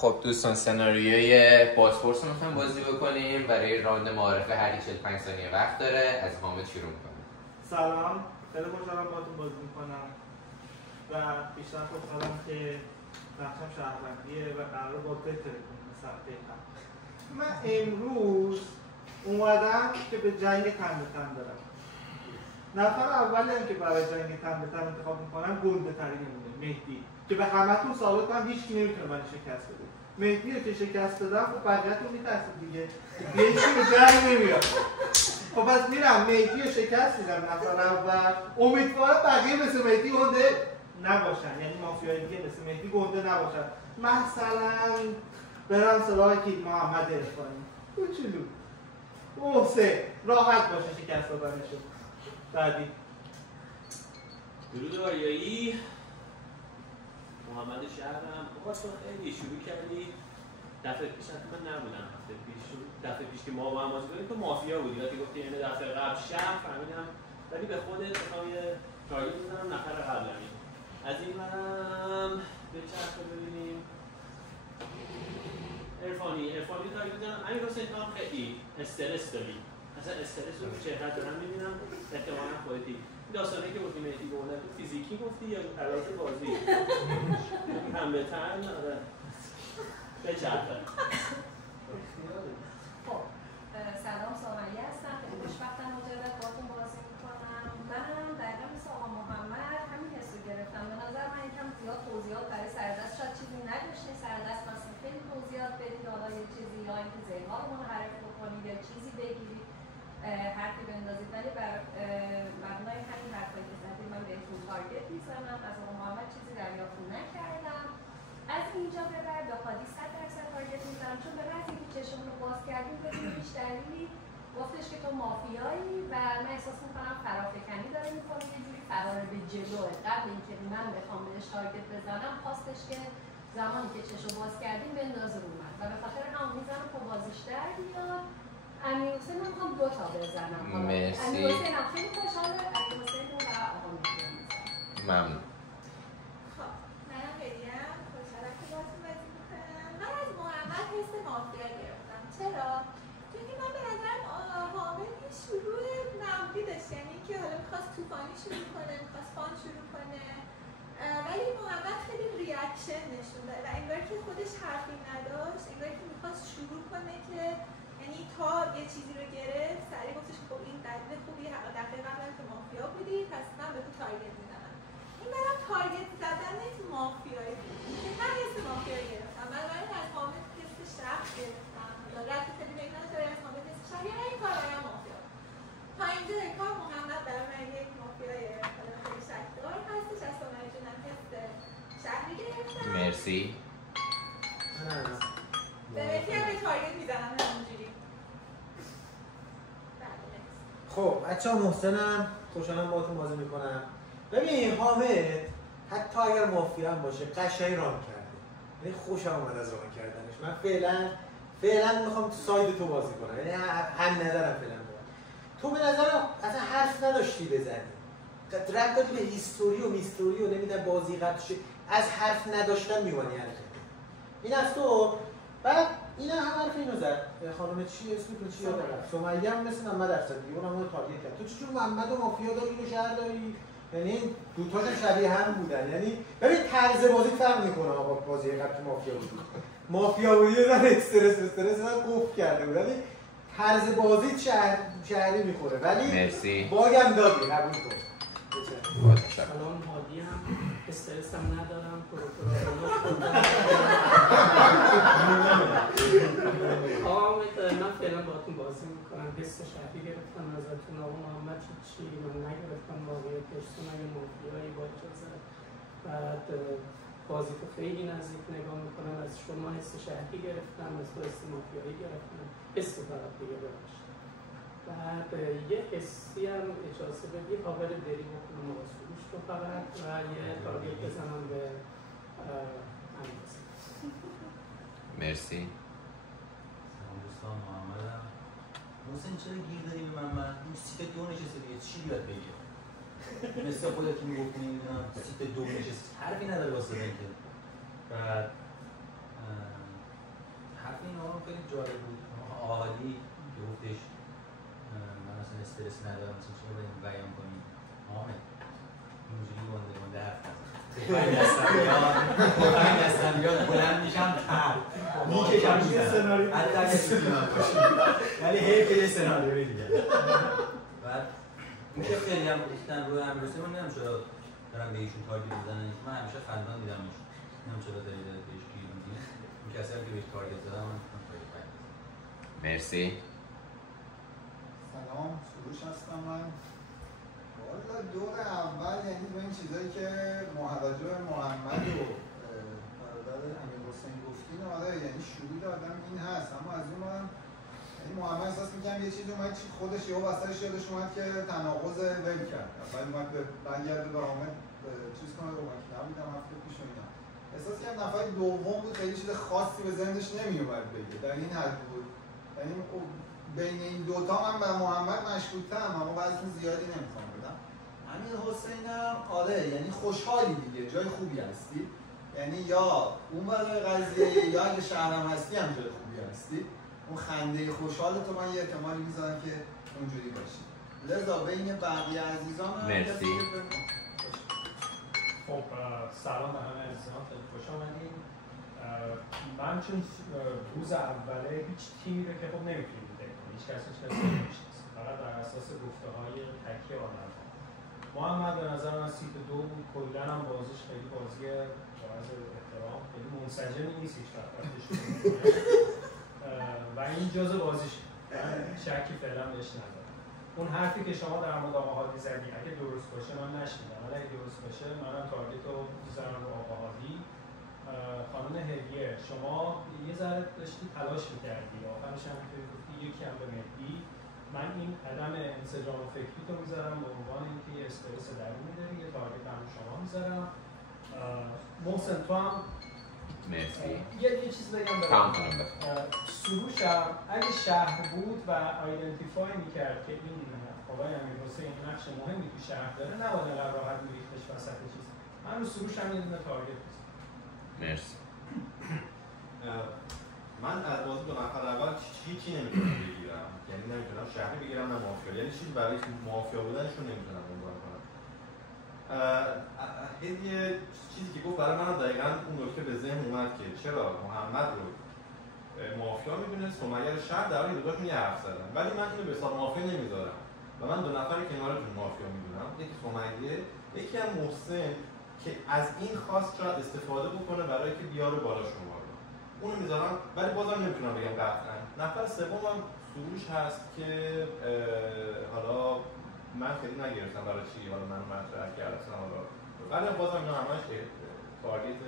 خب دوستان سناریوی بازپرس رو میخوایم بازی بکنیم. برای راند معارفه هر 45 ثانیه وقت داره. از حامد شروع میکنم. سلام، خیلی خوشحالم باهاتون بازی میکنم و بیشتر خوشحالم که نقشم شهروندیه و قرار با بهتره کنیم مثل قبل. من امروز اومدم که به جنگ تن به تن برم. نفر اولم که برای جنگ تن به تن انتخاب میکنم گنده ترین نمونه مهدی، که به همتون ثابت کنم هیچ کی نمیتونه من شکست بده. مهدی رو که شکست بدم خب بقیه‌تون میترسید دیگه، یکی به جنگ نمیاد. خب پس میرم مهدی رو شکست میدم نفر اول. امیدوارم بقیه مثل مهدی گنده نباشن، یعنی مافیای دیگه مثل مهدی گنده نباشن. مثلا برم سراغ کید محمد عرفانی کوچولو محسن راحت باشه شکست دادنشو. بعدی درود آریایی، محمد شهرم. آقا تو خیلی شروع کردی دفعه پیش، من نبودم دفعه پیش که ما با هم بازی کردیم تو مافیا بودی، وقتی گفتی یعنی دفعه قبل شهر فهمیدم، ولی به خودت بخوام یه تارگت بزنم نفر قبلمی. از این منم به چرخ ببینیم عرفانی تارگت بزنم. امیر حسین تو هم خیلی استرس داری، اصلا استرس رو چهره‌ت دارم می‌بینم، احتمالاً خودتی. داستانی که گفتی مهدی گفته تو فیزیکی گفتی یا علاوه بازی هم به تن آره به چرخه. خب سلام، سامعی هستم، خیلی خوشبختم مجدد باهاتون بازی میکنم. منم دقیقا مثل آقا محمد همین حس رو گرفتم. به نظر من یکم زیاد توضیحات برای سردست شاید چیزی نداشته. سردست مثلا خیلی توضیحات بدید، حالا یه چیزی یا اینکه ذهن‌ها رو منحرف بکنید یا چیزی بگیرید حرفی بندازید، ولی بر مبنای همین حرفایی که زدید من بهتون تارگت میزنم. از آقا محمد چیزی دریافت نکردم. از اینجا به بعد به هادی 100% تارگت میزنم، چون به بعد اینکه چشمون رو باز کردیم بدون هیچ دلیلی گفتش که تو مافیایی و من احساس میکنم فرافکنی داره میکنه، یه جوری فرار به جلوه. قبل اینکه من بخوام بهش تارگت بزنم خواستش که زمانی که چشم باز کردیم بندازه رو من و به خاطر همون میزنم تا بازیش در بیاد. امیر حسین رو میخوام 2 تا بزنم. مرسی. امیر حسین هم خیلی خوشحاله. امیر حسین رو و آقا مهدی ممنون. خب منم بریم خوشحالم که باهاتون بازی میکنم. من از محمد حس مافیا گرفتم. چرا؟ چون که من به نظرم حامد یه شروع معمولی داشت، یعنی که حالا میخواست توفانی شروع کنه، میخواست فان شروع کنه، ولی محمد خیلی ریاکشن نشون داد و انگار که خودش حرفی نداشت، انگار که میخواست شروع کنه که یعنی تا یه چیزی رو گرفت سریع گفتش خب این دلیل خوبی دفعه قبل که مافیا بودی پس من به تو تارگت میزنم. این برام تارگت زدن تو مافیایی بود که من حس مافیایی گرفتم. من از حامد حس شخص گرفتم، رد خیلی بین نداره از حامد حس شخص، یعنی این کار برای مافیا تا اینجا کار محمد برای من یک مافیای خیلی شکدار هستش. از سامعی جونم حس شهری گرفتم. مرسی. به مهدی هم به تارگت میزنم همونجوری. خب بچه‌ها محسنم، خوشحالم باهاتون بازی میکنم. ببین حامد حتی اگر مافیا هم باشه قشنگ ران کرده، یعنی خوشم اومد از ران کردنش. من فعلا میخوام تو ساید تو بازی کنم، یعنی هم نظرم فعلا دارم. تو به نظرم اصلا حرف نداشتی بزنی، رد دادی به هیستوری و میستوری و نمیدونم بازی قبل از حرف نداشتن میوانی حرکت. این از تو. بعد اینا هم حرف اینو زد. خانم چی اسمتون چی یادم رفت؟ سمیه هم مثل محمد افسری اونم تارگت کرد. تو چجور محمد و مافیا داری و شهر داری؟ یعنی دوتاشون شبیه هم بودن. یعنی ببین طرز بازی فرق میکنه. آقا بازی قبل که مافیا بودی یه ذره استرس قفل کرده بود، ولی طرز بازی شهری میخوره. ولی مرسی. باگم دادی قبول کن. سلام، هادی هم استرس هم ندارم. من فعلا باهاتون بازی میکنم. حس شهری گرفتم ازتون. آقا محمد چی من نگرفتم واقعیتش، تو من یه مافیایی با اجازه. بعد بازی تو خیلی نزدیک نگاه میکنم. از شما حس شهری گرفتم، از تو حس مافیایی گرفتم. حس فقط دیگه ببخشید. بعد یه حسی هم اجازه بدی کاور بری بکنم آسودوش رو فقط و یه تارگت بزنم به امیر حسین. مرسی. سلام دوستان، محمدم. محسن چرا گیر داری به من اون سیت 2 نشسته دیگه چی بیاد بگه؟ مثل خودت که میگفتی نمیدونم سیت 2 نشسته حرفی نداره واسه اینکه. بعد خیلی جالب بود. آقا هادی که گفتش من اصلا استرس ندارم مثلا چرا باید بیان کنیم حامد اینجوری گنده حرف نزن تفنگ دستم بیاد بلند میشم میکشم میزنم حتی اگه سیدیمان باشیم ولی حیف که یه سناریوی دیگه بعد اون که خیلی هم گفتن روی امیرحسین من نمیدونم چرا دارم به ایشون تارگت میزنن من همیشه خندان دیدمش نمیدونم چرا داری بهش گیر میدی اون کسی هم که بهش تارگت زدم من مرسی. سلام، سروش هستم من. والا دور اول یعنی با این چیزایی که راجع به محمد و برادر امیرحسین گفتین آره یعنی شروع آدم این هست، اما از اون من یعنی محمد احساس می‌کنم یه چیزی اومد خودش یهو واسش یادش اومد که تناقض ول کرد. اول اومد برگرده به حامد چیز کنه رو من نبودم هفته پیش اینا. احساس کردم نفر دوم بود خیلی چیز خاصی به ذهنش نمیومد بگه. در این حد بود. یعنی بین این دوتا من به محمد مشکوک‌ترم اما وزن زیادی نمیخوام بدم. امیرحسین هم آره یعنی خوشحالی دیگه، جای خوبی هستی. یعنی یا اون برای قضیه یا اگه شهرم هستی هم جای خوبی هستی. اون خنده خوشحال تو من یه احتمالی میذارم که اونجوری باشی. لذا بین بقیه عزیزان هم مرسی. خب سلام به همه عزیزان، خیلی خوش آمدین. من چون روز اوله هیچ تیمی رو که خب نمیتونیم دیده کنیم، هیچ کسی نمیشناسه، فقط بر اساس گفته‌های تکی آدم‌ها. محمد به نظر من سیت 2 بود، کلاً هم بازیش خیلی بازی جایز احترام، خیلی منسجمی نیست هیچ وقت و این جزء بازیش شکی فعلا بهش ندارم. اون حرفی که شما در مورد آقا هادی زدی اگه درست باشه من نشنیدم، ولی اگه درست باشه منم تارگت رو می‌ذارم رو آقا هادی. خانم هدیه شما یه ذره داشتی تلاش می‌کردی، آخرش هم که گفتی یکی هم به مهدی، من این عدم انسجام فکری تو می‌ذارم به عنوان اینکه یه استرس درونی داری، یه تارگت هم شما می‌ذارم. محسن تو هم مرسی. یه چیز بگم برام. سروشم اگه شهر بود و آیدنتیفای می‌کرد که این آقای امیرحسین نقش مهمی تو شهر داره، نباید انقدر راحت می‌ریختش وسط چیز. من رو سروشم یه دونه تارگت می‌زنم. مرسی. من از بازی دو نفر اول هیچی نمیتونم بگیرم، یعنی نمیتونم شهری بگیرم نه مافیا، یعنی چیزی برای مافیا بودنشون نمیتونم عنوان کنم. یه چیزی که گفت برای من دقیقاً اون نکته به ذهن اومد که چرا محمد رو مافیا میدونه، سمیه رو شهر، در حالی که دوتاشون یه حرف زدن، ولی من اینو به حساب مافیا نمیذارم و من دو نفر کنارتون مافیا میدونم، یکی سمیه، یکی هم محسن که از این خواست شاید استفاده بکنه برای که بیاره بالا شما رو، اونو میذارم، ولی بازم نمیتونم بگم قطعا. نفر سومم سروش هست که حالا من خیلی نگرفتم برای چی حالا من مطرح کردم، حالا ولی بازم اینا همش تارگت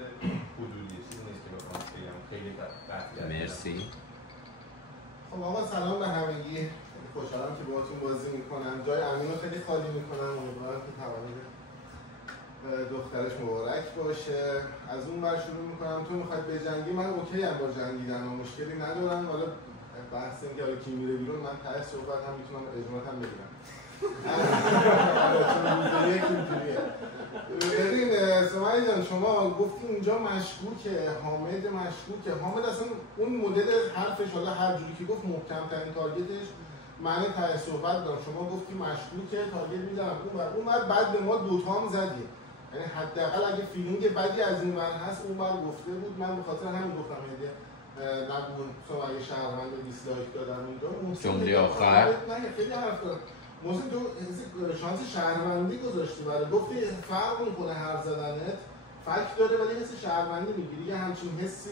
حدودی، چیزی نیست که بخوام بگم خیلی قطعی. مرسی. خب آقا سلام به همگی، خوشحالم که باهاتون بازی میکنم. جای امین رو خیلی خالی میکنم، امیدوارم که تولد دخترش مبارک باشه. از اون بر شروع میکنم، تو میخواید بجنگی من اوکی ام با جنگیدن و مشکلی ندارم. حالا بحث این که کی میره بیرون، من ته صحبت هم میتونم اجماعات هم بگیرم. ببین سمیه جان، شما گفتی اینجا مشکوکه، حامد مشکوکه. حامد اصلا اون مدل حرفش حالا هر جوری که گفت محکم ترین تارگتش معنی ته صحبت دارم. شما گفتی مشکوکه تارگت میزنم اون بر بعد به ما دوتا هم زدی، یعنی حداقل اگه فیلینگ بدی از این من هست اون بر گفته بود. من به خاطر همین گفتم هدیه نبود سمیه شهروند دیسلایک دادم اینجا. جمله آخر نه خیلی حرف دارم. محسن تو شانس شهروندی گذاشتی برای گفتی فرق میکنه حرف زدنت، فکت داره ولی حس شهروندی میگیری، یه همچین حسی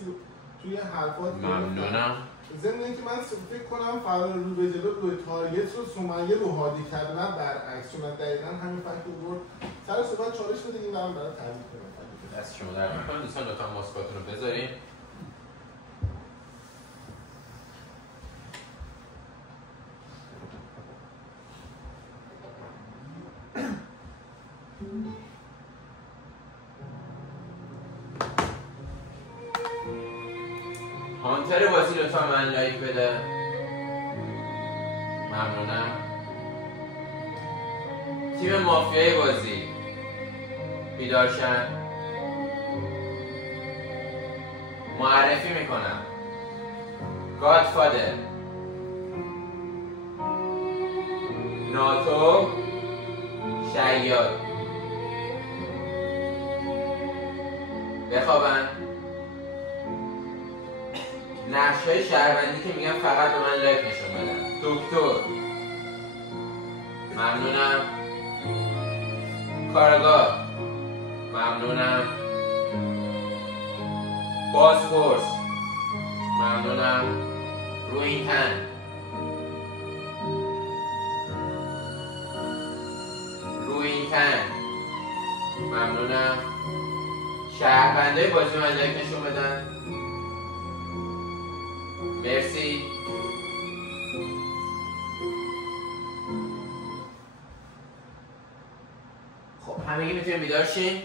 توی حرفات. ممنونم. ضمن اینکه من فکر کنم فرار رو به جلو روی تارگت رو سمیه رو هادی کرد، نه برعکس، چون دقیقاً همین فکت رو برد. سر صحبت چالش بده این برام برای تعریف کنم. دست شما در میکنم. دوستان لطفا ماسکاتون رو بذارین. هانتر بازی لطفا من لایک بده. ممنونم. تیم مافیای بازی بیدار شن. معرفی میکنم گادفادر، ناتو، شیاد. بخوابن. نقش‌های شهروندی که میگم فقط به من لایک نشون بدن. دکتر، ممنونم. کارگاه، ممنونم. بازپرس، ممنونم. رویینتن، ممنونم. شهروندای بازی من لایک نشون بدن. مرسی. خب همگی میتونیم بیدار شیم.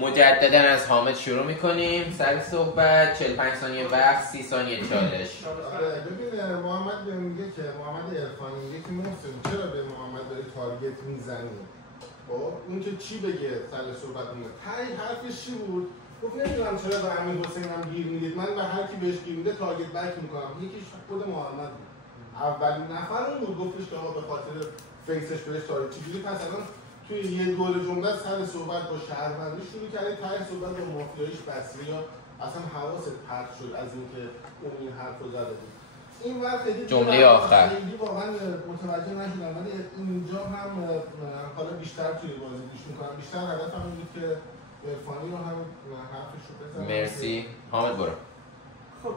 مجددا از حامد شروع میکنیم. سر صحبت 45 ثانیه وقت، 30 ثانیه چالش. ببین محمد میگه که محمد عرفانی میگه که محسن چرا به محمد داری تارگت میزنی؟ خب اون که چی بگه سر صحبت میگه تای حرفش چی بود؟ گفت نمیدونم چرا به امیر حسین هم گیر میدید، من به هر کی بهش گیر میده تارگت بک میکنم. یکیش خود محمد بود، اولین نفر اون بود گفتش که آقا به خاطر فیسش بهش تارگت چجوری پس الان توی یه دور جمله سر صحبت با شهروندی شروع کردی، ته صحبت با مافیاییش بصری یا اصلا حواست پرت شد از اینکه اون این حرفو زده بود. این وقت جمله آخر خیلی واقعا متوجه نشدم، ولی اینجا هم حالا بیشتر توی بازی گوش میکنم. بیشتر هدفم این بود که عرفانی رو هم حرفش رو بزنم. مرسی. حامد برو. خب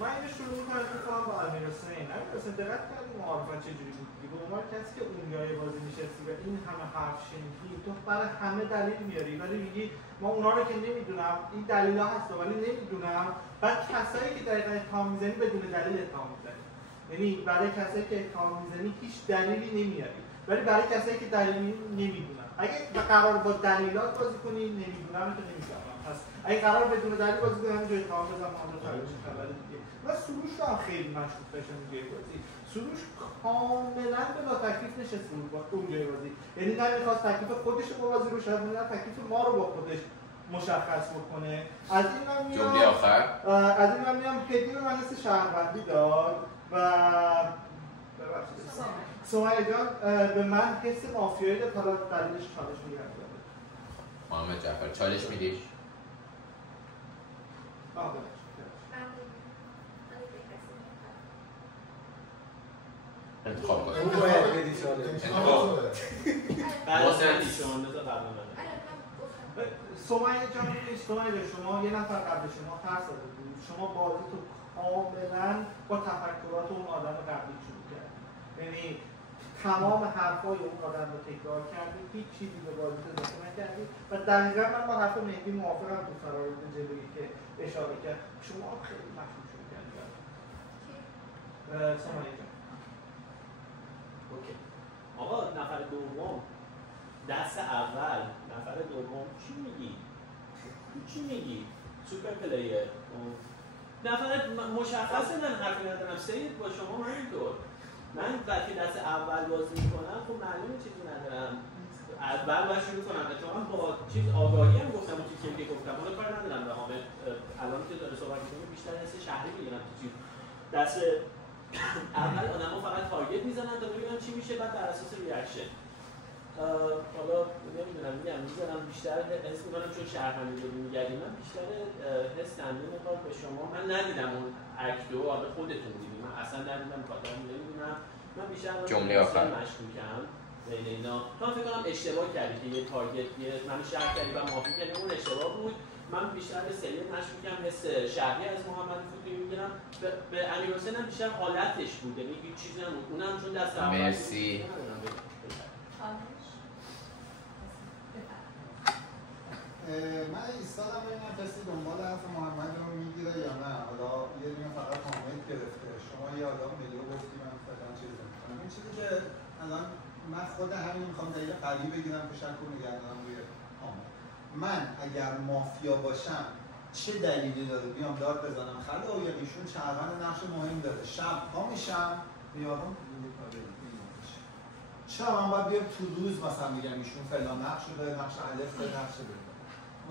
من اینو شروع میکنم با امیر حسین. امیر حسین دقت کردی معارفت چجوری بود؟ به عنوان کسی که اونجای بازی نشستی و این همه حرف شنیدی، تو برای همه دلیل میاری ولی میگی ما اونا رو که نمیدونم، این دلیلا هست ولی نمیدونم. بعد کسایی که دقیقاً اتهام میزنی بدون دلیل اتهام میزنی، یعنی برای کسایی که اتهام میزنی هیچ دلیلی نمیاری، ولی برای کسایی که دلیلی نمیدونن. اگه قرار با دلیلات بازی کنی نمیدونم که نمیدونم، پس اگه قرار بدون دلیل بازی کنی همینجوری اتهام بزنم اون رو خبر دیگه. و سروش رو هم خیلی مشکوک داشتم اونجای بازی. سروش کاملا بلا تکلیف نشسته بود با اونجای بازی، یعنی نه میخواست تکلیف خودش رو با بازی رو شد، نه تکلیف ما رو با خودش مشخص بکنه. از این من میام جمله آخر هدی رو من حس شهروندی داد و سمیه جان به من حس مافیایی داد، حالا دلیلش چالش میگرد. محمد جعفر چالش میدیش؟ انتخاب کنید. اون باید بدی چالش. انتخاب. سمیه جان شما یه نفر قبل شما ترس داده بود، شما بازی تو کاملا با تفکرات اون آدم قبلی شروع کردید، یعنی تمام حرفای اون آدم رو تکرار کردید، هیچ چیزی به بازی اضافه نکردید و دقیقا من با حرف مهدی موافقم تو فرایض جلویی که اشاره کرد. شما خیلی مشکوک شروع کردید. سمیه جان اوکی. آقا نفر دوم دست اول نفر دوم چی میگی؟ سوپر پلیر. نفر مشخصه من حرفی ندارم. سید با شما همینطور. من وقتی دست اول بازی میکنم خب معلومه چیزی ندارم. اول باید شروع کنم. اتفاقا با چیز آگاهی هم گفتم اون چیزی که گفتم. اون کار ندارم به حامد. الان که داره صحبت میکنه بیشتر حس شهری میگیرم تو چیز. دست اول آدم‌ها فقط تارگت میزنن تا ببینن چی میشه، بعد بر اساس ریاکشن حالا نمیدونم میذارم بیشتر حس میکنم چون شهروندی رو میگردیم. من بیشتر حس تنده میخواد به شما. من ندیدم اون اکتو، حالا خودتون دیدیم، من اصلا ندیدم کاتم نمیدونم. من بیشتر جمله آخر مشکوکم بین اینا. تو هم فکر کنم اشتباه کردی که یه تارگت منو شهر کردی و موافق کردی، اون اشتباه بود. من بیشتر به سید مشکوکم، حس شهری از محمد فوتی میگیرم. به امیر حسین هم بیشتر حالتش بود، یعنی هیچ چیزی نبود. اونم چون دست اول مرسی. من ایستادم ببینم کسی دنبال حرف محمد رو میگیره یا نه. حالا یه دونه فقط حامد گرفته. شما یه آدم ملیو گفتی من فلان چیز میکنم. این چیزی که الان من خود همین میخوام دلیل قوی بگیرم که شک رو نگردم روی حامد. من اگر مافیا باشم چه دلیلی داره بیام داد بزنم خلاق ایشون چربند نقش مهم داره، شب پا میشم میارم چرا من باید بیام تو روز مثلا میگم ایشون فلان نقش داره، نقش الف داره، نقش داره.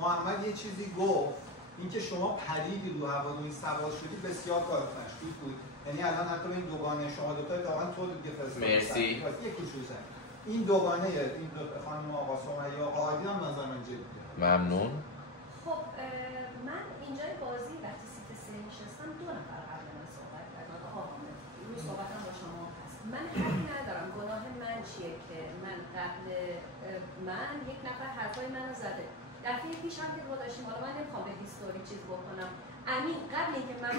محمد یه چیزی گفت، اینکه شما پریدی رو هوادوی سوار شدی بسیار کار مشکوک بود. یعنی الان حتی این دوگانه شما دو تا واقعا تو دیگه فرستاد. مرسی. یک کوچولو این دوگانه این دو خانم آقا سمیه و آقا هم نظر من جدیه. ممنون. خب من اینجای بازی وقتی سیت 3 نشستم 2 نفر قبل من صحبت کردن. آقا روی صحبتم با شما هست. من حقی ندارم، گناه من چیه که من قبل من یک نفر حرفای منو زده. دفعه پیش هم که داشتیم، حالا من نمیخوام به هیستوری چیز بکنم، امین قبل اینکه من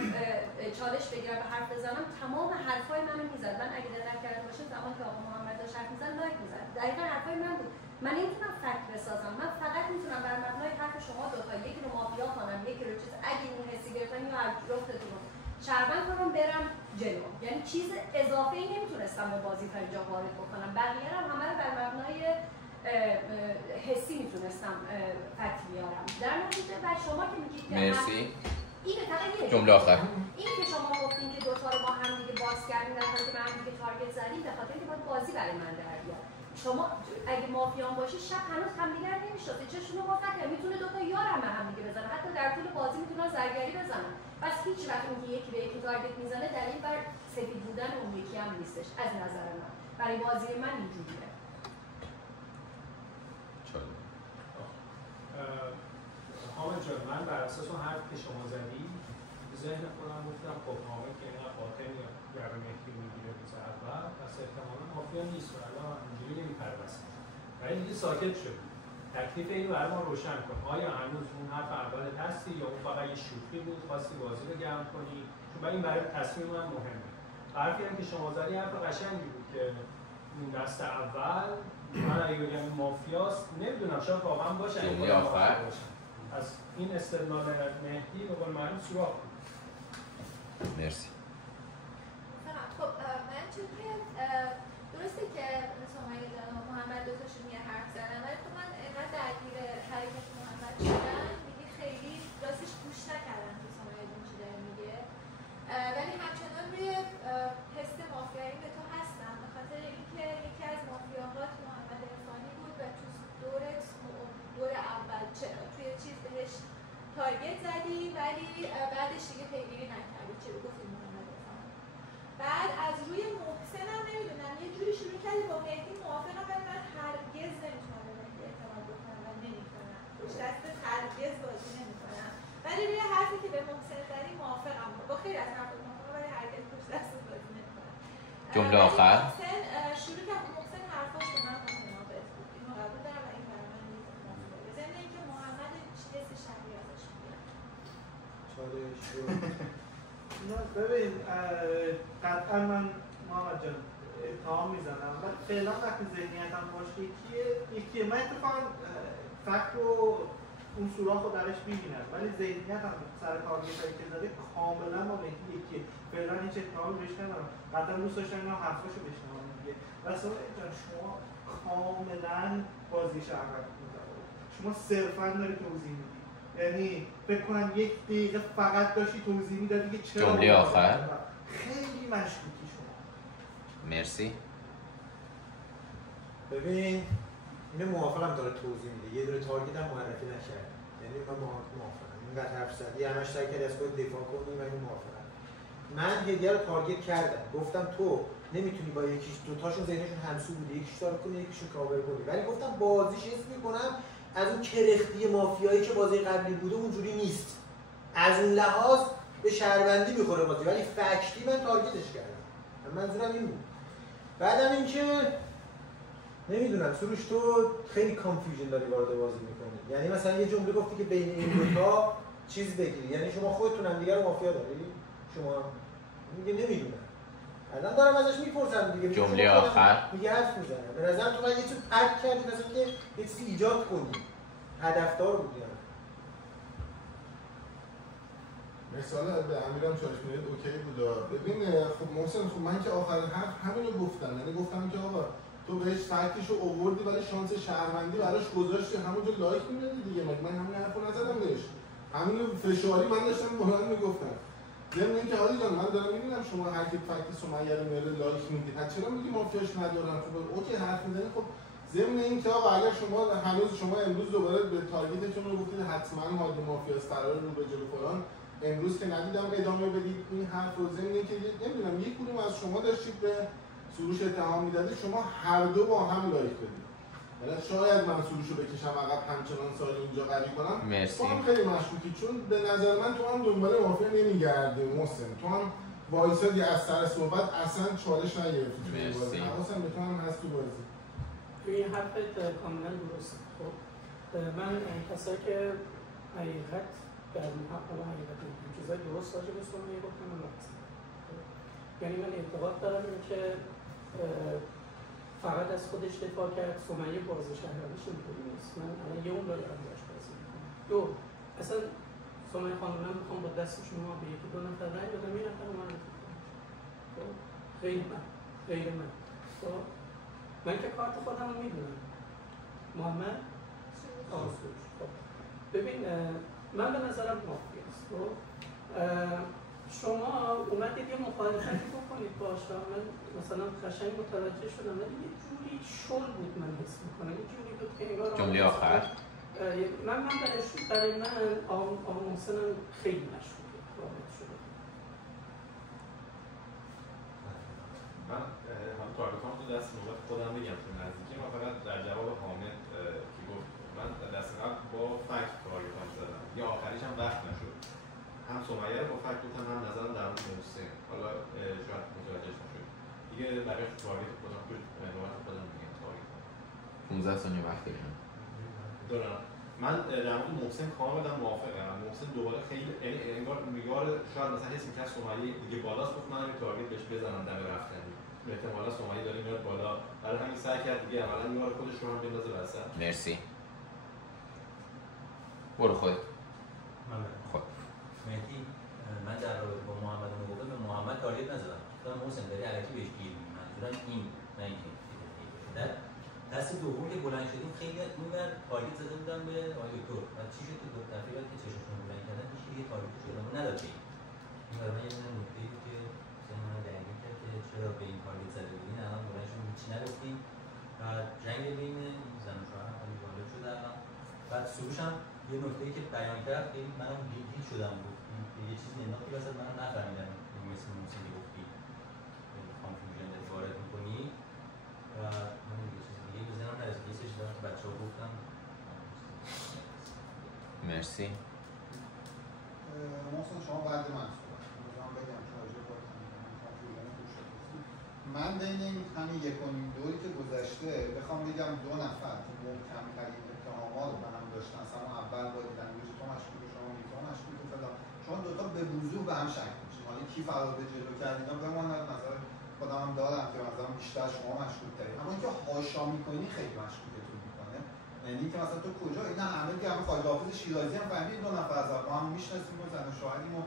چالش بگیرم و حرف بزنم تمام حرفای منو میزد. من اگه دقت کرده باشید زمانی که آقا محمد داشت حرف میزد لایک میزد. دقیقاً حرفای من بود. من نمیتونم فکت بسازم، من فقط میتونم بر مبنای حرف شما دو تا یکی رو مافیا کنم، یکی رو چیز اگه این حسی گرفتن یا هر جفتتون رو شهروند کنم برم جلو. یعنی چیز اضافه ای نمیتونستم به بازی تا اینجا وارد بکنم. بقیه رو همه رو بر مبنای حسی میتونستم فکت بیارم. در نتیجه بعد شما که میگید که مرسی. این فقط جمله آخر. این که شما گفتین که دو تا رو با هم دیگه باز کردین در حالی که من دیگه تارگت زدیم به خاطر اینکه باید بازی برای من در بیاد. شما اگه مافیان باشی شب هنوز همدیگر نمیشناسید، چشون رو باز نکنید، میتونه دو تا یار هم همدیگه بزنن، حتی در طول بازی میتونن زرگری بزنن. پس هیچ وقت اینکه یکی به یکی تارگت میزنه دلیل بر سفید بودن اون یکی هم نیستش. از نظر من برای بازی من اینجوریه. حامد جان، من بر اساس اون حرفی که شما زدی ذهن خودم گفتم خب حامد که اینقدر قاطع گرم مهدی میگیره روز اول پس احتمالا مافیا نیست و الان اینجوری نمیپره بس. ولی دیگه ساکت شد. تکلیف اینو برای ما روشن کن. آیا هنوز اون حرف اولت هستی یا اون فقط یه شوخی بود خواستی بازی رو گرم کنی؟ چون این برای تصمیم من مهمه. حرفی هم که شما زدی حرف قشنگی بود که اون دست اول من اگه بگم مافیاست نمیدونم شاید واقعا باشه. جمله آخر. از این استدلال مهدی به قول معلوم سوراخ بود. مرسی. خب من چون که درسته که سمیه جان و محمد دو تاشون یه حرف زدن ولی خب من اینقدر درگیر حرکت محمد شدم میگه خیلی راستش گوش نکردم که سمیه جان چی داره میگه، ولی همچنان روی حس مافیایی به تو هستم به خاطر اینکه یکی از مافیاهات محمد عرفانی بود و تو دور اول توی چیز بهش تارگت زدی ولی بعدش دیگه پیگیری نکردی چه گفتی محمد عرفانی. بعد از روی محسن هم نمیدونم یه جوری شروع کردی با مهدی موافقم ولی من هرگز نمیتونم به مهدی اعتماد بکنم و نمیکنم پشت دستت هرگز بازی نمیکنم، ولی روی حرفی که به محسن زدی موافقم با خیلی از حرفات موافقم ولی هرگز پشت دستت بازی نمیکنم. جمله آخر. محسن شروع کرد محسن حرفاش به من متناقض بود. اینو قبول دارم و این برای من نیست مافیه. ضمن اینکه محمد حس شبیه ازش میاد. چالش ببین قطعا من محمد جان اتهام میزنم و فعلا وقتی ذهنیتم باشه یکیه من اتفاقا فکر رو اون سوراخ رو درش میبینم ولی ذهنیتم سر تارگتایی که زده کاملا با مهدی یکیه. فعلا هیچ اتهامی بهش ندارم، قطعا دوست داشتم اینا حرفاشو بشنوم دیگه. و سمیه جان شما کاملا بازی شهروند می‌کنید، شما صرفا داری توضیح میدی، یعنی فکر کنم یک دقیقه فقط داشتی توضیح میدادی که چرا. جمله آخر. خیلی مشکوکی شما. مرسی. ببین اینو موافقم داره توضیح میده، یه دونه تارگت هم معرفی نکرد، یعنی من موافقم اینقدر حرف زدی همش سعی کردی از خود دفاع کنی و این موافقم. من هدیه رو تارگت کردم گفتم تو نمیتونی با یکیش دوتاشون ذهنشون همسو بوده یکیش تارگت کنی یکیشو کاور کنی، ولی گفتم بازیش حس میکنم از اون کرختی مافیایی که بازی قبلی بوده اونجوری نیست، از اون لحاظ به شهروندی میخوره بازی، ولی فکتی من تارگتش کردم. منظورم این بود. بعدم اینکه نمیدونم سروش تو خیلی کانفیوژن داری وارد بازی میکنی، یعنی مثلا یه جمله گفتی که بین این دو تا چیز بگیری، یعنی شما خودتون هم دیگه رو مافیا داری؟ شما میگه نمیدونم. الان دارم ازش میپرسم دیگه. جمله آخر. میگه حرف میزنه. به نظر تو من یه چیز پرت کردی مثلا که یه چیزی ایجاد کنی. هدفدار بودی. مثلا به امیرم چالش میدید اوکی بود. ببین خب محسن خب من که آخر حرف همین رو گفتم، یعنی گفتم که آقا تو بهش فکتش رو آوردی ولی شانس شهروندی براش گذاشتی، همونجا لایک میدادی دیگه. من همین حرفو نزدم بهش، همین فشاری من داشتم بلند میگفتم. ضمن اینکه حالی جان من دارم میبینم شما هر کی فکت سمیه رو میاره لایک میدید، چرا میگی مافیاش ندارم؟ خب اوکی حرف میزنی، خب ضمن این که آقا اگر شما امروز دوباره به تارگتتون رو گفتید حتما هادی مافیاس قرار رو به جلو فلان، امروز که ندیدم ادامه بدید این حرف رو. ضمن این که نمیدونم یک کدوم از شما داشتید به سروش اتهام میدادید، شما هر دو با هم لایک بدید. یعنی شاید من سروش رو بکشم عقب همچنان سال اینجا قوی کنم. مرسی. تو هم خیلی مشکوکی، چون به نظر من تو هم دنبال مافیا نمیگردی محسن. تو هم وایسادی از سر صحبت اصلا چالش نگرفتی تو بازی. حواسم به تو هم هست تو بازی. این حرفت کاملا درسته. خب من کسایی که حقیقت در حقیقت چیزای درست راجع به سومه گفتم من هستم. یعنی من اعتقاد دارم که فقط از خودش دفاع کرد. سمیه بازی شهروندیش اینطوری نیست. من الان یه اون دارم باش بازی میکنم. دو اصلا سمیه خانم من میخوام با دست شما به یکی دو نفر رای بدم، این نفر رو من خب غیر من خب من که کارت خودم رو میدونم. محمد آسوش خب ببین من به نظرم مافیاست. خب شما اومدید یه مخالفتی بکنید باش و من مثلا قشنگ متوجه شدم، ولی یه جوری شل بود من حس میکنم، یه جوری بود که انگار جمله آخر برای من آقا محسنم خیلی مشهوره واقعا شده. من هم تارگتام تو دست نوبت خودم بگم تو نزدیکی، من فقط در جواب حامد که گفت من دست قبل با فکت تارگتام زدم، یا آخریش هم وقت نشد، هم سمیه رو با فکت گفتم هم نظرم در مورد محسن، حالا شاید متوجهش نشد دیگه، بقیه تارگت خودم تو نوبت خودم میگم تارگتام 15 ثانیه وقت دارم. من در مورد محسن کاملا موافقم. محسن دوباره خیلی یعنی انگار میگار شاید مثلا حس می‌کنه سمیه دیگه بالاست، گفت من همین تارگت بهش بزنم دم رفتنی، احتمالاً سمیه داره میاد بالا، برای همین سعی کرد دیگه اولا یار خودش رو هم بندازه وسط. مرسی. برو خودت. خب مهدی من در رابطه با محمد موقع به محمد تارگت نزدم، گفتم محسن داری الکی بهش گیر میدی، منظورم این نه اینکه در دست دوم که بلند شدیم خیلی اونور تارگت زده بودم به آقای دکتر و چی شد که دو دفعه بعد که چشمشون بلند کردن هیچ یه تارگتش ادامه نداد. این برای من یه دونه نکته‌ای بود که ذهن من درگیر کرد که چرا به این تارگت زده بودین، الان بلند شدیم هیچی نگفتیم و جنگ بین زن و شوهر خیلی وارد شد الان. بعد سروش هم یه نکته‌ای که بیان کرد خیلی منم گیج شدم، بود یه چیزی انداختی وسط منم نفهمیدم، مثل موسیقی گفتی کانفیوژن داری وارد می‌کنی و من یه چیز دیگه به ذهنم نرسید، یه چیزی دارم که بچه‌ها گفتم. مرسی. محسن شما بعد من صحبت کنم بگم چون راجع به کانفیوژن خوب شد. من بین این همین 1.5 که گذشته بخوام بگم دو نفر که محکم‌ترین اتهامات رو به هم داشتن، اصلا اول با دیدن تو مشکوک شما میگم مشکوک فلان، شما دوتا به وضوح به هم شک میشین. حالا کی فرار به جلو کرد اینا بماند، نظر خودم هم دارم که مثلا بیشتر شما مشکوک ترین، اما اینکه هاشا میکنی خیلی مشکوکتون میکنه. یعنی که مثلا تو کجا اینا همه که همه خالد حافظ شیرازی هم فهمید دو نفر از ما هم میشناسیم و زن و شوهریم و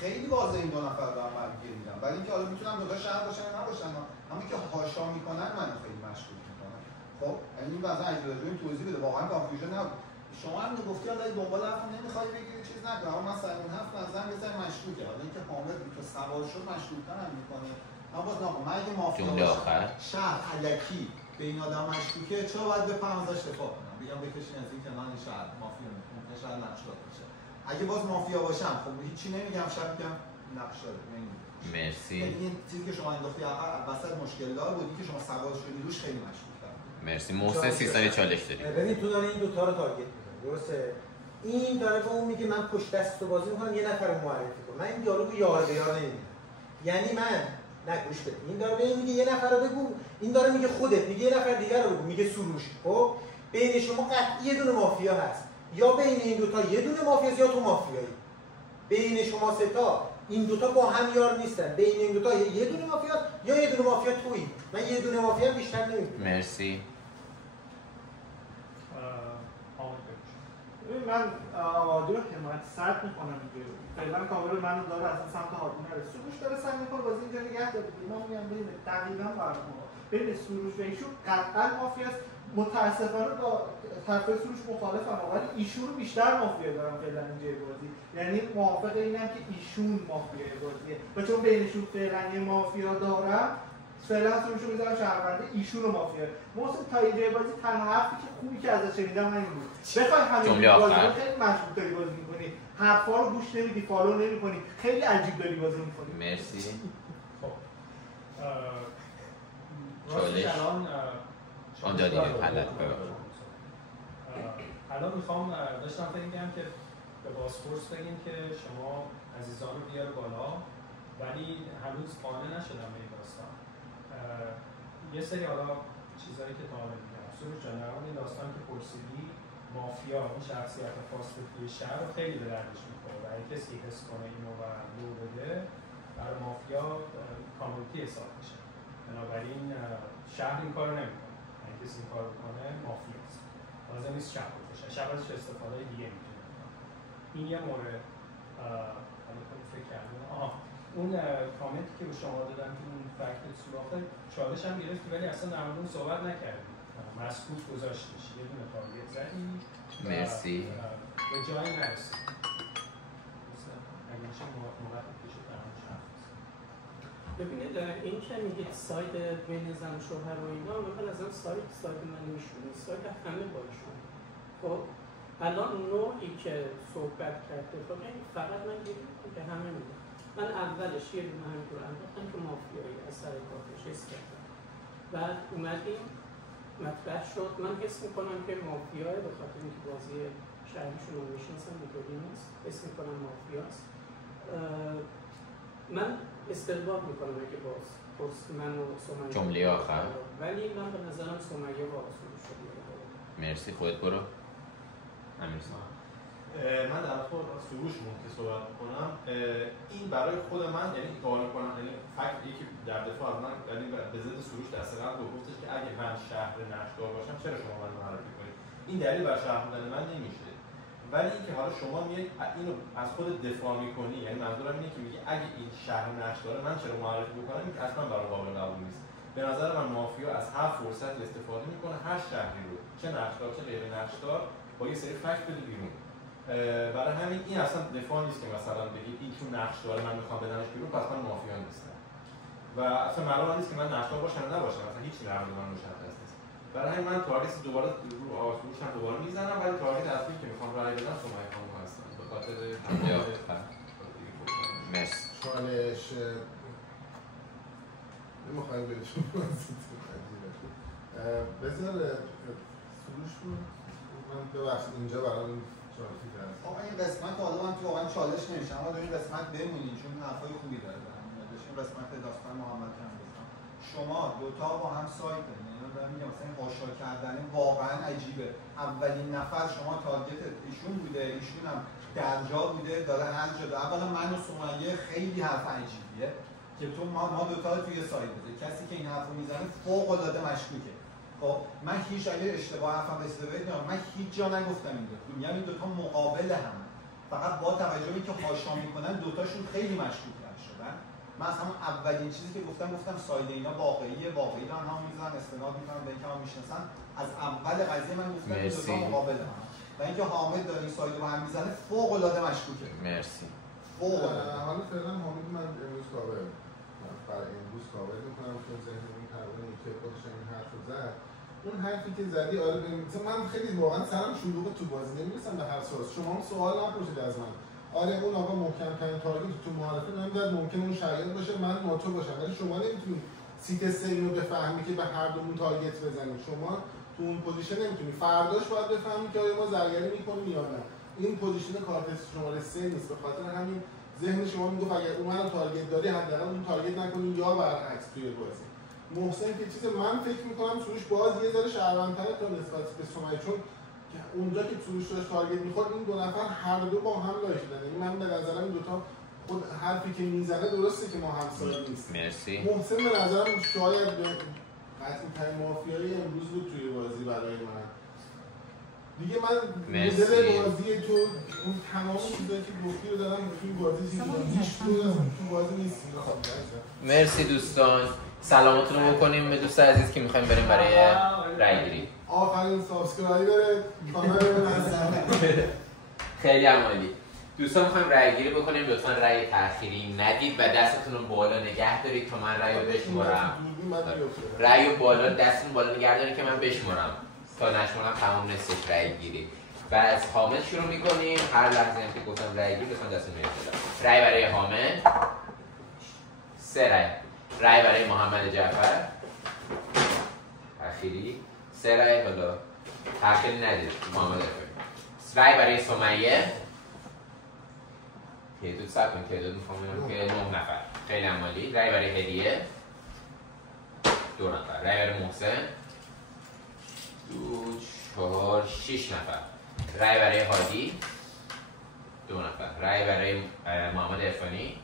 خیلی واضحه این دو نفر رو هم گیر میدن، ولی اینکه حالا میتونم دوتا شهر باشن نباشن، اما که هاشا میکنن منو خیلی مشکوک میکنه. خب یعنی این مثلا اجازه بدین توضیح بده، واقعا کانفیوژن نبود. شما هم گفتی حالا دنبال حرفم نمیخوای بگیری چیز نکن، اما من سر اون حرف نظرم یه ذره مشکوکه. حالا اینکه حامد تو سوال شد مشکوک‌تر هم میکنه. اما باز ناگه من اگه مافیا باشم شهر الکی به این آدم مشکوکه، چرا باید بپرم ازش دفاع کنم بگم بکشین از این که من این شهر مافیا میکنم، این شهر نقش دار باشه. اگه باز مافیا باشم خب هیچی نمیگم، شب میگم نقش داره. مرسی. این چیزی که شما انداختی وسط مشکل دار بود، که شما سوال شدی روش خیلی مشکوک‌تر. مرسی. محسن 30 ثانیه چالش داری. ببین تو داری این دو تا رو تارگت می‌کنی، درسته؟ این داره به اون میگه من پشت دست تو بازی می‌کنم، یه نفر رو معرفی کن. من این دیالوگو یار به یار نمی‌بینم. یعنی من نگوش بده. این داره به این میگه یه نفر رو بگو، این داره میگه خودت، میگه یه نفر دیگر رو بگو، میگه سروش. خب بین شما قطعی یه دونه مافیا هست، یا بین این دو تا یه دونه مافیاست یا تو مافیایی. بین شما سه تا این دو تا با هم یار نیستن، بین این دو تا یه دونه مافیا یا یه دونه مافیا تویی. من یه دونه مافیا بیشتر نمی‌بینم. مرسی. من آقادی رو حمایت سرد میکنم دیگه، فعلا کامل منو داره اصلا سمت هادی نرسه، سروش داره سعی میکنه بازی اینجا نگه داره. من میگم بین دقیقاً برنامه بین سروش و ایشون قطعاً مافیاست. متاسفانه با طرف سروش مخالفم، ولی ایشون رو بیشتر مافیا دارم فعلا اینجای بازی، یعنی موافق اینم که ایشون مافیای بازیه و چون بینشون فعلا یه مافیا دارم فعلا اسمشو میذارم شهرونده، ایشون رو مافیا. محسن تا اینجای بازی تنها حرفی که خوبی که ازش شنیدم همین بود. بخوای همین بازی رو خیلی مشکوک داری بازی می‌کنی، حرفا رو گوش نمیدی، فالو نمی‌کنی، خیلی عجیب داری بازی می‌کنی. مرسی. خب چالش آنجا دیگه حالت الان میخوام داشتم فکر می‌کردم که به بازپرس بگیم که شما عزیزان رو بیار بالا، ولی هنوز قانع نشدم به این داستان. یه سری حالا چیزایی که تا حالا دیدم سروش جان در این داستان که پرسیدی مافیا این شخصیت خاص توی شهر رو خیلی به دردش می‌خوره و اگه کسی حس کنه اینو و لو بده برای مافیا کاملتی حساب میشه. بنابراین شهر این کارو نمی‌کنه. اگه کسی این کارو بکنه مافیاست. لازم نیست شب بکشه. شب ازش استفاده دیگه می‌تونه بکنه. این یه مورد. حالا فکر کردم اون کامنتی که به شما دادم که اون فکت سوراخه چالش هم گرفتی ولی اصلا در مورد اون صحبت نکردی. مسکوت گذاشتیش. یه دونه تارگت زدی. مرسی. به جایی نرسید. اگه میشه موقع پیش فراموش حرف ببینید این که میگید ساید بین زن و شوهر و اینا من از اون ساید من میشونه ساید همه با ایشون. خب الان نوعی که صحبت کرده خب این فقط من گفتم که همه میگه من اولش یه دونه همینطور انداختم که مافیایی از سر کارش حس کردم بعد اومدیم مطرح شد من حس میکنم که مافیاه به خاطر اینکه بازی شهریشون رو میشناسم اینطوری نیست حس میکنم مافیاست من استدلال میکنم اگه باز من و سمیه جمله آخر ولی من به نظرم سمیه با آسون شد. مرسی خودت برو امیرسان. من در خود سروش که صحبت میکنم این برای خود من یعنی قانع کنم یعنی فکت یکی در دفاع از من یعنی به ضد سروش دست قبل گفتش که اگه من شهر نشدار باشم چرا شما من معرفی کنید این دلیل بر شهر بودن من نمیشه ولی اینکه حالا شما میایید اینو از خود دفاع میکنی یعنی منظورم اینه که میگی اگه این شهر نشداره من چرا معرفی بکنم این اصلا برای قابل قبول نیست. به نظر من مافیا از هر فرصتی استفاده میکنه هر شهری رو چه نشدار چه غیر نشدار با یه سری فکت بده بیرون. برای همین این اصلا دفاع نیست که مثلا بگید این چون نقش داره من میخوام بدمش بیرون پس من مافیا نیستم و اصلا معلوم نیست که من نقشدار باشم یا نباشم اصلا هیچ چیزی در مورد من مشخص نیست. برای همین من تارگت دوباره رو آسمونش هم دوباره میزنم ولی تارگت اصلی که میخوام رای بدم سمیه خانم هستن به خاطر مرسی. چالش نمیخوایم بهشون بذار سروش رو من ببخشید اینجا برای چالشی کرد. آقا این قسمت حالا من تو واقعا چالش نمیشم اما این قسمت بمونید چون حرفای خوبی داره این قسمت داستان محمد کم گفتم شما دوتا با هم سایت دارین یعنی دارم میگم مثلا این قاشا کردن واقعا عجیبه. اولین نفر شما تارگت ایشون بوده ایشون هم درجا بوده داره هر جا داره. اولا من و سمیه خیلی حرف عجیبیه که تو ما دوتا رو توی سایت بوده کسی که این حرفو میزنه فوق العاده مشکوکه. خب من هیچ اگه اشتباه حرفم اشتباهی نمیگم من هیچ جا نگفتم این دو میگم این دوتا مقابل هم فقط با توجهی که حاشا میکنن دوتاشون خیلی مشکوک شدن. من از همون اولین چیزی که گفتم ساید اینا واقعیه واقعی دارن هم میزنن استناد میکنن به اینکه هم میشناسن از اول قضیه من گفتم این دوتا مقابل هم و اینکه حامد داره این ساید رو هم میزنه فوق العاده مشکوکه. مرسی. فوق العاده. حالا فعلا حامد من امروز کاور برای امروز کاور میکنم چون ذهن این تقریبا که خودش این حرفو زد اون حرفی که زدی آره مثلا من خیلی واقعا سرم شلوغه تو بازی نمی‌رسم به هر سوال شما هم سوال نپرسید از من آره اون آقا محکم ترین تارگت تو معرفه نمیداد ممکن اون شاید باشه من ناتو باشم ولی شما نمیتونید سیت 3 اینو بفهمی که به هر دومون تارگت بزنید. شما تو اون پوزیشن نمیتونی فرداش باید بفهمی که آیا ما زرگری می‌کنیم یا نه. این پوزیشن کارت شماره 3 نیست به خاطر همین ذهن شما میگه اگر اون منو تارگت داری حداقل اون تارگت نکنی یا برعکس توی بازی. محسن که چیز من فکر میکنم سروش باز یه ذره شهروندتره تا نسبت به سمیه چون اونجا که سروش داشت تارگت میخورد این دو نفر هر دو با هم لایشیدن یعنی من به نظرم این دوتا خود حرفی که میزنه درسته که ما همسایه نیست. مرسی. محسن به نظرم شاید به قطعی ترین مافیایی امروز بود توی بازی برای من. دیگه من مدل بازی تو اون تمام چیزایی که گفتی رو دارم توی بازی هیچ تو بازی نیست. مرسی دوستان. سلامتون رو بکنیم به دوست عزیز که میخوایم بریم برای رای گیری. آخرین سابسکرایبر کانال من هستم. خیلی عالی. دوستان میخوایم رأی گیری بکنیم، لطفا رأی تأخیری ندید و دستتون رو بالا نگه دارید تا من رأی رو بشمارم. رأی رو بالا، دستتون بالا نگه دارید که من بشمارم، تا نشمارم تمام نصف رأی گیری. و از حامد شروع میکنیم. هر لحظه هم که گفتم رأی گیری لطفا دستتون رو بالا. رأی برای حامد 3 رأی. رأی برای محمد جعفر تأخیری 3 رأی. حالا تأخیری ندید محمد جعفر. رأی برای سمیه تعداد صبر کن، تعداد میخوام ببینم که 9 نفر. خیلی عالی. رأی برای هدیه 2 نفر. رأی برای محسن 2 4 6 نفر. رأی برای هادی 2 نفر. رأی برای محمد عرفانی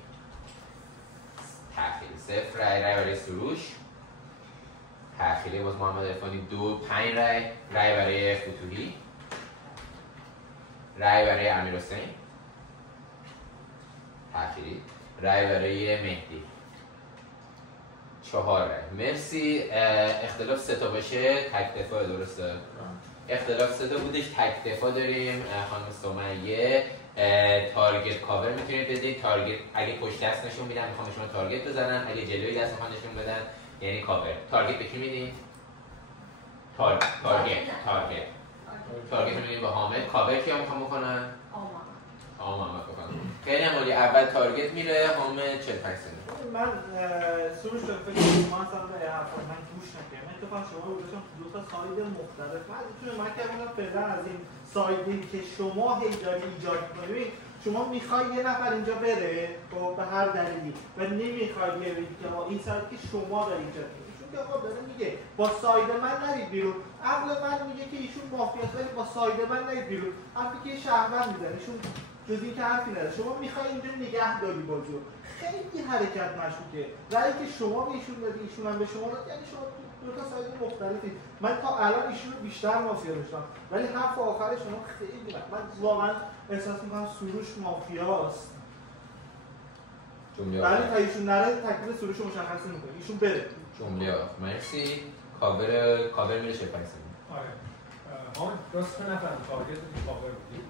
تأخیری 0 رأی. رأی برای سروش تأخیری باز محمد عرفانی 2 5 رأی. رأی برای فتوحی. رأی برای امیرحسین تأخیری. رأی برای مهدی 4 رأی. مرسی. اختلاف 3 تا باشه تک دفاع، درسته؟ اختلاف 3 تا بودش، تک دفاع داریم. خانم سمیه تارگت کاور میتونید بدید. تارگت اگه پشت دست نشون میدن میخوام شما تارگت بزنن، اگه جلوی دست میخوان نشون بدن یعنی کاور. تارگت به کی میدین؟ تارگت میدین به حامد. کاور کیا میخوام بکنن؟ محمد بکنن. خیلی عالی. اول تارگت میره حامد 45 ثانیه. من سروش رو فکر کنم من اصلا به حرفا من گوش نکردم. من اتفاقا شما رو گذاشتم تو 2 تا ساید مختلف. من کردم فعلا از این سایدی که شما هی داری ایجاد می‌کنید، شما میخوای یه نفر اینجا بره به هر دلیلی و نمیخوای بگید که این سایدی که شما داری ایجاد می‌کنید، چون که آقا داره میگه با ساید من نرید بیرون. عقل من میگه که ایشون مافیاست ولی با ساید من نرید بیرون. حرفی که شهروند میزنه ایشون جز این که حرفی نداره. شما میخوای اینجا نگه داری بازیو. خیلی حرکت مشکوکه. رأیی که شما به ایشون دادی، ایشون هم به شما داد، یعنی شما 2 تا ساید مختلفی. من تا الان ایشون رو بیشتر مافیا داشتم ولی حرف آخر شما خیلی من واقعا احساس میکنم سروش مافیاست. ولی تا ایشون نره تکلیف سروش رو مشخص نمیکنه. ایشون بره. جمله مرسی. کاور میره 45 ثانیه. آره. ما راست نفهمیدم تارگت رو کاور بودی.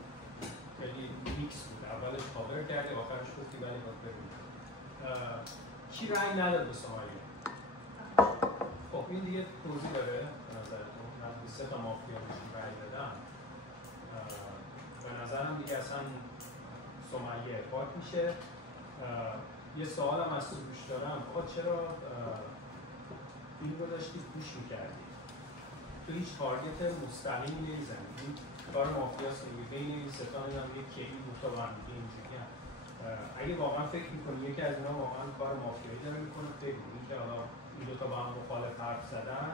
یعنی میکس بود. اولش کاور کردی، آخرش گفتی ولی کاور بود. کی رأی نداد به سمیه؟ خب این دیگه توضیح داره به نظرتون؟ من 3 تا مافیا بهشون رأی دادم. به نظرم دیگه اصلا سمیه پاک میشه. یه سوالم از سروش دارم. آقا چرا این رو داشتی پوش میکردی؟ تو هیچ تارگت مستقیمی نمیزنی. این کار مافیاست دیگه. بین این 3 تا هم یکی این 2 تا با هم دیگه اینجوری هم. اگه واقعا فکر میکنی یکی از اینا واقعا کار مافیایی داره میکنه، بگو. اینکه حالا این 2 تا با هم مخالف حرف زدن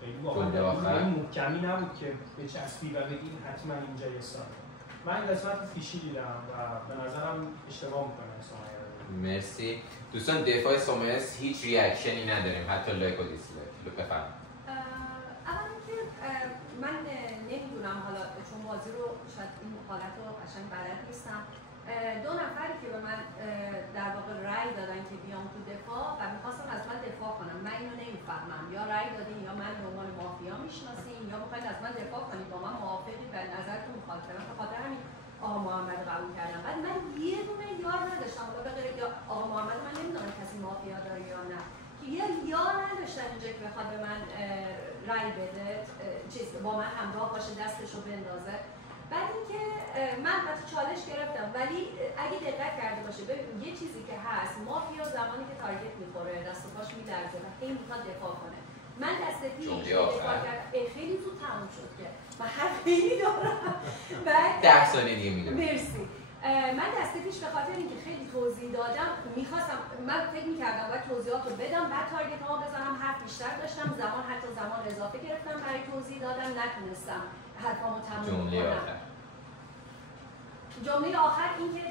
خیلی واقعا محکمی نبود که بچسبی و بگی حتما اینجا یه ساله. من این قسمت فیشی دیدم و به نظرم اشتباه میکنم سمیه. مرسی. دوستان دفاع سمیه هیچ ریاکشنی نداریم، حتی لایک و دیسلایک. بفرمایید. اولا که من نمیدونم، حالا چون بازی رو شاید این حالت رو قشنگ بلد نیستم. 2 نفری که به من در واقع رأی دادن که بیام تو دفاع و میخواستم از من دفاع کنم، من اینو نمیفهمم. یا رأی دادین یا من به عنوان مافیا میشناسین یا میخواین از من دفاع کنید، با من موافقی به نظرتون مخالفم. به خاطر همین آقا محمد قبول کردم. بعد من یه دونه یار نداشتم، حالا به غیر آقا محمد من نمیدونم کسی مافیا داره یا نه، که یه یار نداشتم اینجا که بخواد به من رأی بده، با من همراه باشه، دستشو بندازه. بعد اینکه من حتی چالش گرفتم ولی اگه دقت کرده باشه ببین یه چیزی که هست، مافیا زمانی که تارگت میخوره دست و پاش میلرزه و خیلی میخواد دفاع کنه. من دست پیش دفاع کردم خیلی زود تموم شد که من خیلی دارم. بعد 10 ثانیه دیگه میگم. مرسی. من دست پیش به خاطر اینکه خیلی توضیح دادم میخواستم، من فکر میکردم باید توضیحات رو بدم بعد تارگت ها بزنم، حرف بیشتر داشتم، حتی زمان اضافه گرفتم برای توضیح دادن، نتونستم حرفامو تموم کنم. جمله آخر این که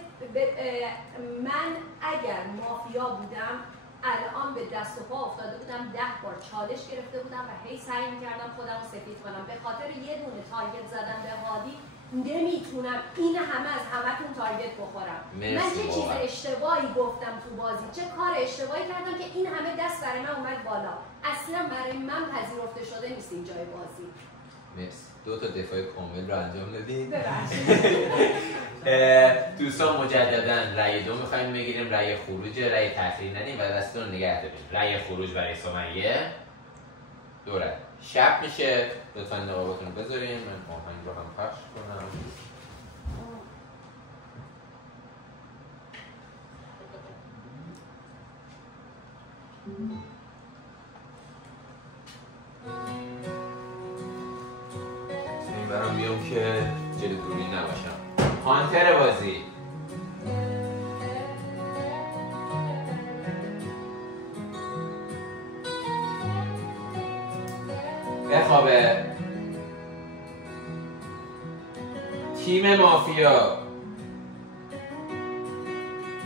من اگر مافیا بودم الان به دست و پا افتاده بودم، 10 بار چالش گرفته بودم و هی سعی میکردم خودم رو سفید کنم. به خاطر یه دونه تارگت زدن به هادی نمیتونم این همه از همتون تارگت بخورم. من چه چیز اشتباهی گفتم تو بازی، چه کار اشتباهی کردم که این همه دست برای من اومد بالا. اصلا برای من پذیرفته شده نیست این جای بازی. مرسی. 2 تا دفاع کامل رو انجام دادید. دوستان مجددا رأی 2 می‌خوایم بگیریم، رأی خروج، رأی تأخیری ندیم و دستتون رو نگه دارید. رأی خروج برای سمیه 2 رأی. شب میشه، لطفاً نقاباتون رو بذارین. من آهنگ رو هم پخش کنم. این برام بیام که جلو دوربین نباشم. هانتر بازی بخوابه. تیم مافیا،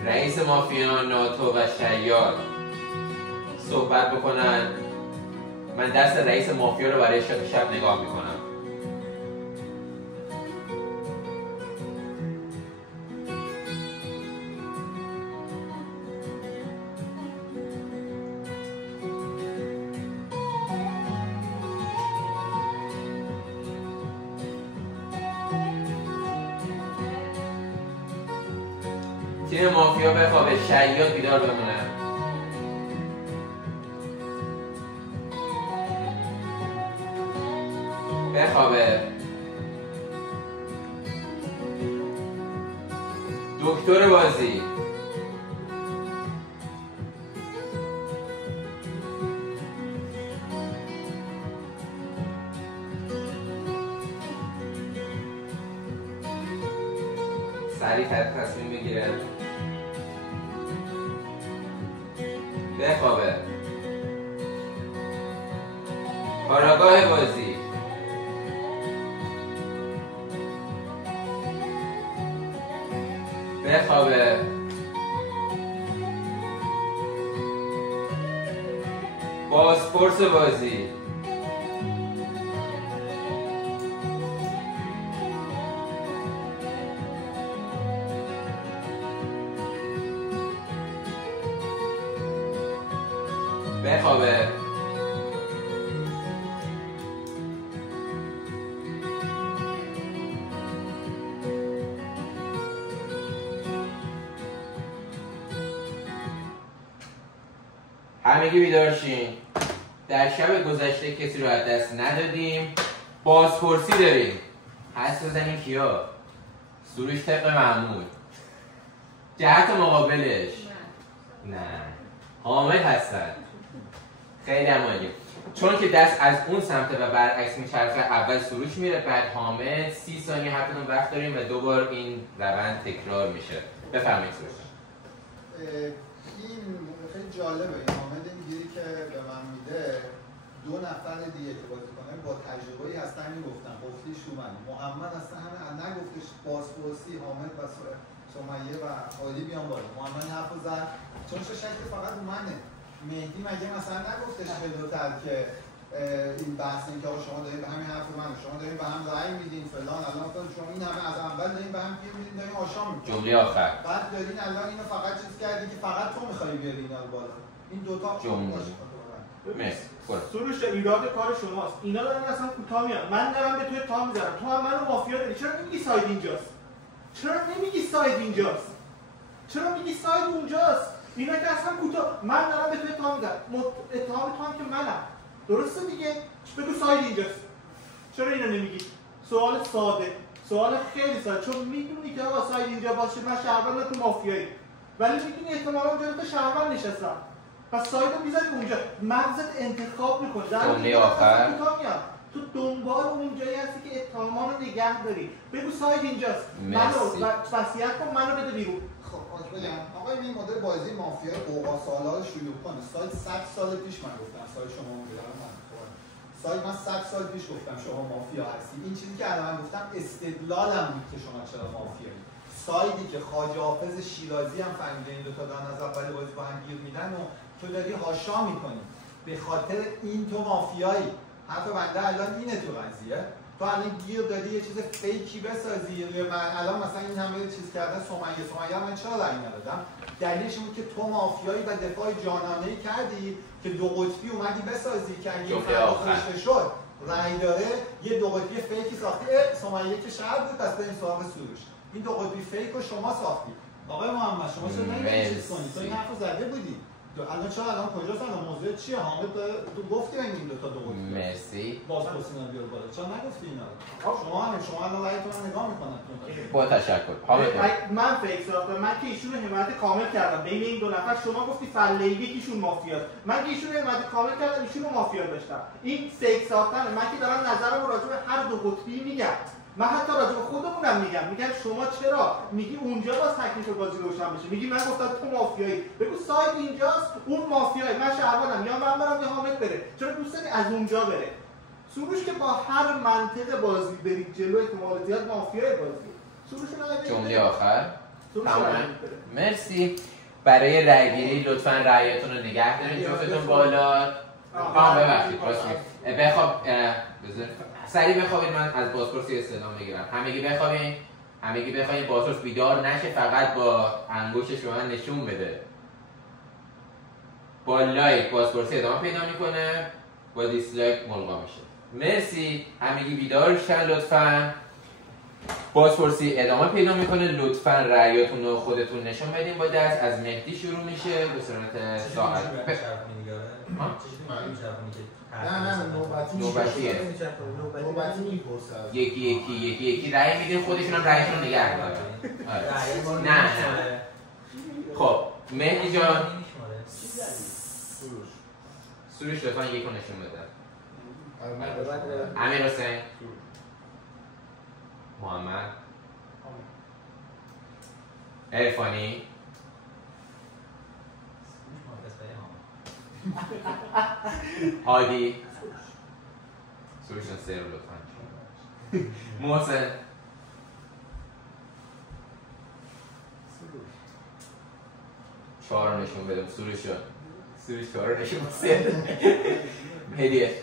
رئیس مافیا، ناتو و شیاد صحبت بکنن. من دست رئیس مافیا رو برای شب نگاه میکنم. تیم مافیا بخوابه، شیاد بیدار بمونه. بخوابه. دکتر بازی سریع تصمیم بگیره. بخوابه. کاراگاه بازی بخوابه. بازپرس بازی بخوابه. همگی بیدار شین. در شب گذشته کسی رو از دست ندادیم. بازپرسی داریم. حدس بزنیم کیا؟ سروش طبق معمول. جهت مقابلش نه حامد هستن. خیلی عالی. چون که دست از اون سمت و برعکس میچرخه، اول سروش میره بعد حامد. 30 ثانیه حتما وقت داریم و 2 بار این روند تکرار میشه. بفرمایید سروش. این خیلی جالبه. این حامد این گیری که به من میده 2 نفر دیگه که بازی کنن با تجربه‌ای هستن. همین گفتم قفلی شومن محمد هستن، همه نگفتش بازپرسی حامد و سمیه و عالی بیان بالا. محمد حرفو زد چون شک فقط منه. مهدی مگه مثلا نگفتش جلوتر که این بحث این که آقا شما دارین به همین حرف منه، شما دارین به هم رأی میدین فلان، الان شما این همه از اول دارین به هم گیر میدین، دارین آشام میکنین. جمله آخر بعد دارین الان اینو فقط چیز کردی که فقط تو میخوای بیاری اینا رو بالا. این دوتا جمله مرسی. سروش ایراد کار شماست. اینا دارن اصلا کوتاه میان. من دارم به توی تا میذارم. تو هم منو مافیا داری. چرا نمیگی ساید اینجاست؟ چرا نمیگی ساید اینجاست؟ چرا میگی ساید اونجاست؟ اینا که اصلا کوتاه. من دارم به توی تا میذارم. اتهام تو هم که منم. درسته دیگه؟ بگو ساید اینجاست. چرا اینو نمیگی؟ سوال ساده. سوال خیلی ساده. چون میدونی که آقا ساید اینجا باشه من شهروند تو مافیایی. ولی میدونی احتمالاً اونجا تو شهروند نشستم. پس سایدو میذاری اونجا، مغزت انتخاب میکنه. جمله آخر تو دنبال اون جایی هستی که اتهاما رو نگه داری. بگو ساید اینجاست. منو وصیت کن، منو بده بیرون. خب بگم آقا این مدل بازی مافیا قوقا سالا رو شروع کنه. ساید 100 سال پیش من گفتم ساید شما میذارم من. ساید من 100 سال پیش گفتم شما مافیا هستی. این چیزی که الان گفتم استدلالم بود که شما چرا مافیایی. سایدی که خواجه حافظ شیرازی هم فهمیده این دو تا دارن از اول بازی با هم گیر میدن و تو داری هاشا میکنی به خاطر این تو مافیایی. حرف بنده الان اینه تو قضیه. تو الان گیر دادی یه چیز فیکی بسازی. من الان مثلا این همه چیز کردن سمیه من چرا رأی ندادم؟ دلیلش این بود که تو مافیایی و دفاع جانانه‌ای کردی که 2 قطبی اومدی بسازی که اگه این فردا شد رأی داره یه دو قطبی فیکی ساختی. سمیه که شهر بود پس بریم سراغ سروش. این دو قطبی فیک رو شما ساختی. آقای محمد شما چرا نمی‌تونید چیز کنید؟ تو این حرفو زده بودی. الان چرا الان کجاست؟ الان موضوع چیه؟ حامد تو گفتی این دو تا دو قطبی. مرسی. بازپرسی رو بیار بالا. چرا نگفتی اینا رو؟ شما الان رأیتون رو نگاه می‌کنن. با تشکر. حامد من فکر ساختم. من که ایشون رو حمایت کامل کردم. بین این دو نفر شما گفتی فلیگی یکیشون مافیاست. من که ایشون رو حمایت کامل کردم، ایشون رو مافیا داشتم. این فیک ساختن. من که دارم نظرم راجع به هر دو قطبی میگم. من حتی راجع به خودمونم میگم شما چرا میگی اونجا باز تکلیف بازی روشن بشه؟ میگی من گفتم تو مافیایی، بگو ساید اینجاست، اون مافیایی، من شهروندم، یا من برم یا حامد بره. چرا دوست داری از اونجا بره؟ سروش که با هر منطق بازی برید جلو احتمال زیاد مافیای بازی. سروش جمله آخر. مرسی. برای رأیگیری لطفاً رأیاتون رو نگه دارین جفتتون بالا. ببخشید بخواب سریع بخوابید. من از بازپرسی استعلام بگیرم. همگی بخوابین بازپرس بیدار نشه، فقط با انگشتش به من نشون بده. با لایک بازپرسی ادامه پیدا میکنه، با دیسلایک ملغا میشه. مرسی. همگی بیدار شن لطفاً. بازپرسی ادامه پیدا میکنه. لطفاً رأیاتون رو خودتون نشون بدین با دست. از مهدی شروع میشه به صورت ساعت. نه نوبتیه. نوبتی میپرسه. یکی رأی میده، خودشون هم رأیشون رو نگه دارن. نه خب مهدی جان سروش لطفاً یکو نشون بده. امیر حسین، محمد، عرفانی، هادی، سروش سر لطفاً، محسن، چهار نشون بدم. سروش چهار نشون بده. هدیه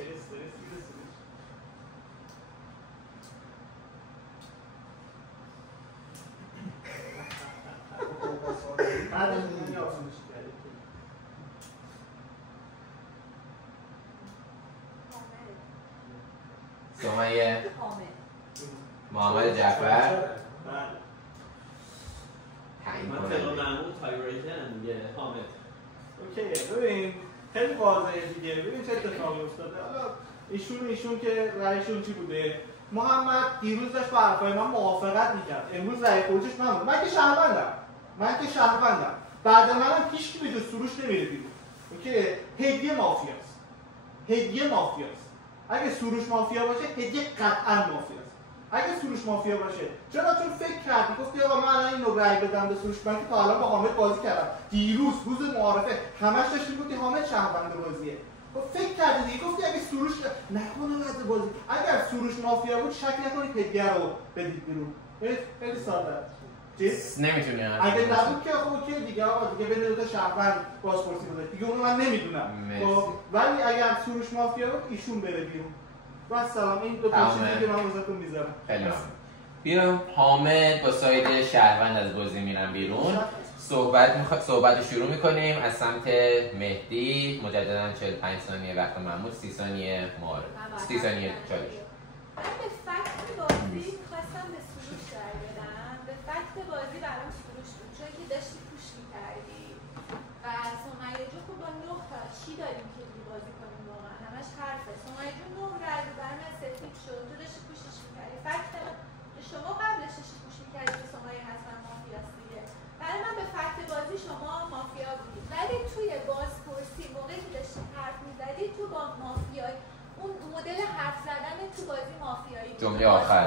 سمیه، محمد جعفر. من طبق معمول تایبریکن دیگه. حامد اوکی. ببین خیلی واضحه دیگه. ببین چه اتفاقی افتاده. حالا ایشون که رأیشون چی بوده؟ محمد دیروز داشت با حرفای من موافقت میکرد، امروز رأی خروجش من بود. من که شهروندم. بعد منم هیچ کی به جز سروش نمیره بیرون. اوکی. هدیه مافیاست. اگه سروش مافیا باشه هدیه قطعا مافیاست. اگه سروش مافیا باشه چرا؟ چون فکر کردی گفتی آقا من الان اینو رأی بدم به سروش. من که تا الان با حامد بازی کردم. دیروز روز معارفه همش داشتی گفتی حامد شهروند بازیه. خب فکر کردی دیگه، گفتی اگه سروش نکنه از بازی، اگر سروش مافیا بود شک نکنید هدیه رو بدید بیرون. خیلی ساده. نمیتونی اگه نبود که خب اوکی دیگه آقا دیگه بین دو تا شهروند بازپرسی بوده دیگه، اونو من نمیدونم. خب ولی اگر سروش مافیا بود ایشون بره بیرون. و سلام. این دو تا چیزی که من واسهتون میذارم. خیلی ممنون. بیا حامد با ساید شهروند از بازی میرن بیرون. صحبت شروع میکنیم از سمت مهدی. مجددا 45 ثانیه وقت معمول، 30 ثانیه معارضه، 30 ثانیه چالش. من به فکت بازی خواستم به سروش رای بدم. به فکت بازی برام سروش بود، چون که داشتی پوش میکردی و سمیه جو خب با 9 تا چی داریم که دیگه بازی کنیم؟ واقعا همش حرفه. سمیه جو 9 رای بود، برای من سفید شد. تو داشتی پوشش میکردی. فکت شما قبلش داشتی پوش میکردی که سمیه حتما مافیاست دیگه. برای من به فکت بازی شما مافیا بودید، ولی توی بازپرسی موقعی که داشتی حرف میزدی تو با مافیای اون مدل حرف زدن تو بازی مافیایی بود. جمله آخر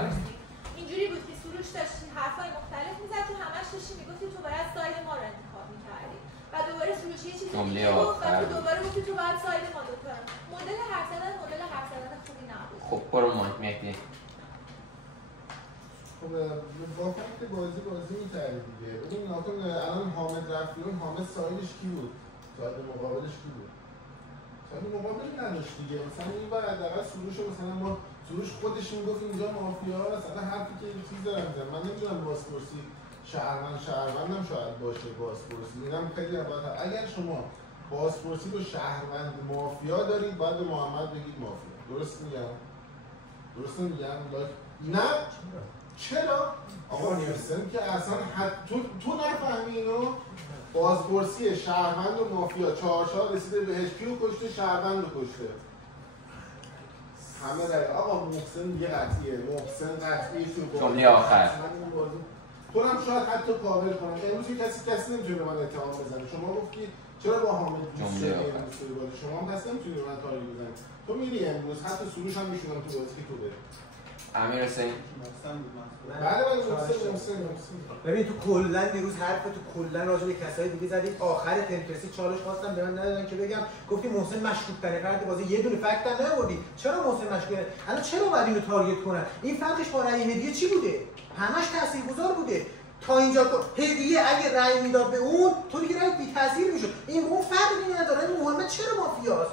اینجوری بود که سروش داشتی حرفای مختلف میزد، تو همش داشتی میگفتی تو باید ساید ما رو انتخاب میکردی و دوباره سروش یه چیزی دیگه گفت و تو دوباره گفتی تو باید ساید ما دو تا. مدل حرف زدن خوبی نبود. خب برو مهدی. خب با فکت بازی می‌کردی دیگه. ببین ناکن الان حامد رفت بیرون. حامد سایدش کی بود؟ ساید مقابلش کی بود؟ ساید مقابلی نداشت دیگه. مثلا این بر حداقل سروش مثلا ما سروش خودش میگفت اینجا مافیاست. مثلا حرفی که یه چیز دارم میزنم. من نمیدونم بازپرسی شهروندم شاید باشه بازپرسی. اینم خیلی باید اگر شما بازپرسی رو شهروند مافیا دارید باید به محمد بگید مافیا. درست میگم؟ درسته میگم؟ نه چرا؟ آقا محسن که اصلا تو نفهمی اینو. بازپرسی شهروند و مافیا 4 رسیده بهش، کیو کشته؟ شهروند رو کشته. همه رای آقا محسن یه قطعیه، محسن قطعیه تو جمله آخر تو هم شاید حتی کاور کنم. امروز کسی نمیتونه به من اتهام بزنه. شما گفتی چرا با حامد دوست داری امروز توی بازی، شما هم کسی نمیتونه به من تارگت بزنه. تو میری امروز حتی سروش هم میشونم تو بازی که تو بری. امیر حسین بله محسن. ببین تو کلا دیروز حرف تو کلا راجع به کسای دیگه زدی. آخر تنترسی چالش خواستم به من ندادن که بگم. گفتی محسن مشکوک ترین فرد بازی، یه دونه فکت هم نآوردی. چرا محسن مشکوکه؟ الان چرا باید اینو تارگت کنن؟ این فرقش با رأی هدیه چی بوده؟ همش تاثیرگذار بوده. تا اینجا هدیه اگه رأی میداد به اون، تو دیگه رأی بی تاثیر میشد. این اون فرقی نداره. محمد چرا مافیاست؟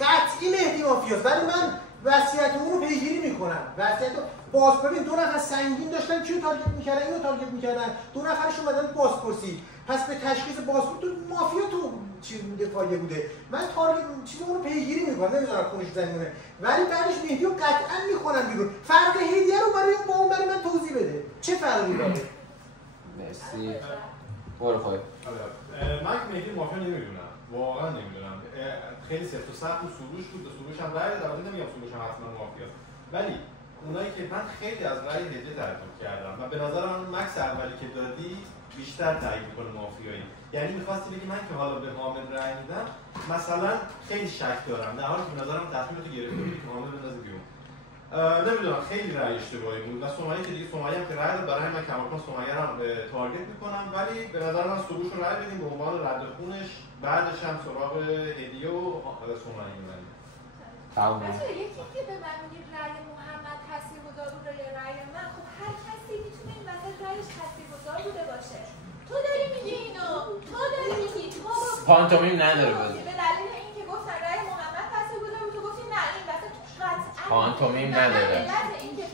قطعی مهدی مافیاست. ولی من وصیت اون رو پیگیری میکنم. وصیت باز ببین 2 نفر سنگین داشتن کیو تارگت میکردن؟ اینو تارگت میکردن. 2 نفرش اومدن بازپرسی. پس به تشخیص بازپرس تو مافیا تو چیز دفاعیه بوده. من تارگت چیزو اون رو پیگیری میکنم. نمیذارم خونش زنونه. ولی بعدش مهدی رو قطعا میکنم بیرون. فرق هدیه رو برای من توضیح بده. چه فرقی داره؟ مرسی. برو خود. من مهدی مافیا نمیدونم. واقعا نمیدونم. خیلی سفت و سخت و سروش بود. سروش هم رأی داد. نمیگم سروش هم حتما مافیاست. ولی اونایی که من خیلی از رأی هدیه تعجب کردم و به نظر من مکس اولی که دادی بیشتر تایید میکنه مافیایی. یعنی می‌خواستی بگی من که حالا به حامد رأی میدم مثلا خیلی شک دارم، در حالی که به نظرم تصمیمتو گرفته بودی که حامد بندازی بیرون. نمیدونم خیلی رأی اشتباهی بود و سمیه که دیگه سمیه هم که رأی داد، برای من کماکان سمیه رو تارگت میکنم، ولی به نظر من سروش رو رأی بدیم به عنوان رد خونش، بعدش هم سراغ هدیه و سمیه می‌بریم. تمام. یکی که به من میگه رأی محمد تاثیرگذار بوده یا رأی من، خب هر کسی میتونه این وسط رأیش تاثیرگذار بوده باشه. تو داری میگی اینو، تو داری میگی تو پانتومیم نداره بازی. به دلیل اینکه گفتن رأی محمد تاثیرگذار بود، تو گفتی نه این وسط قطعا پانتومیم نداره. اینکه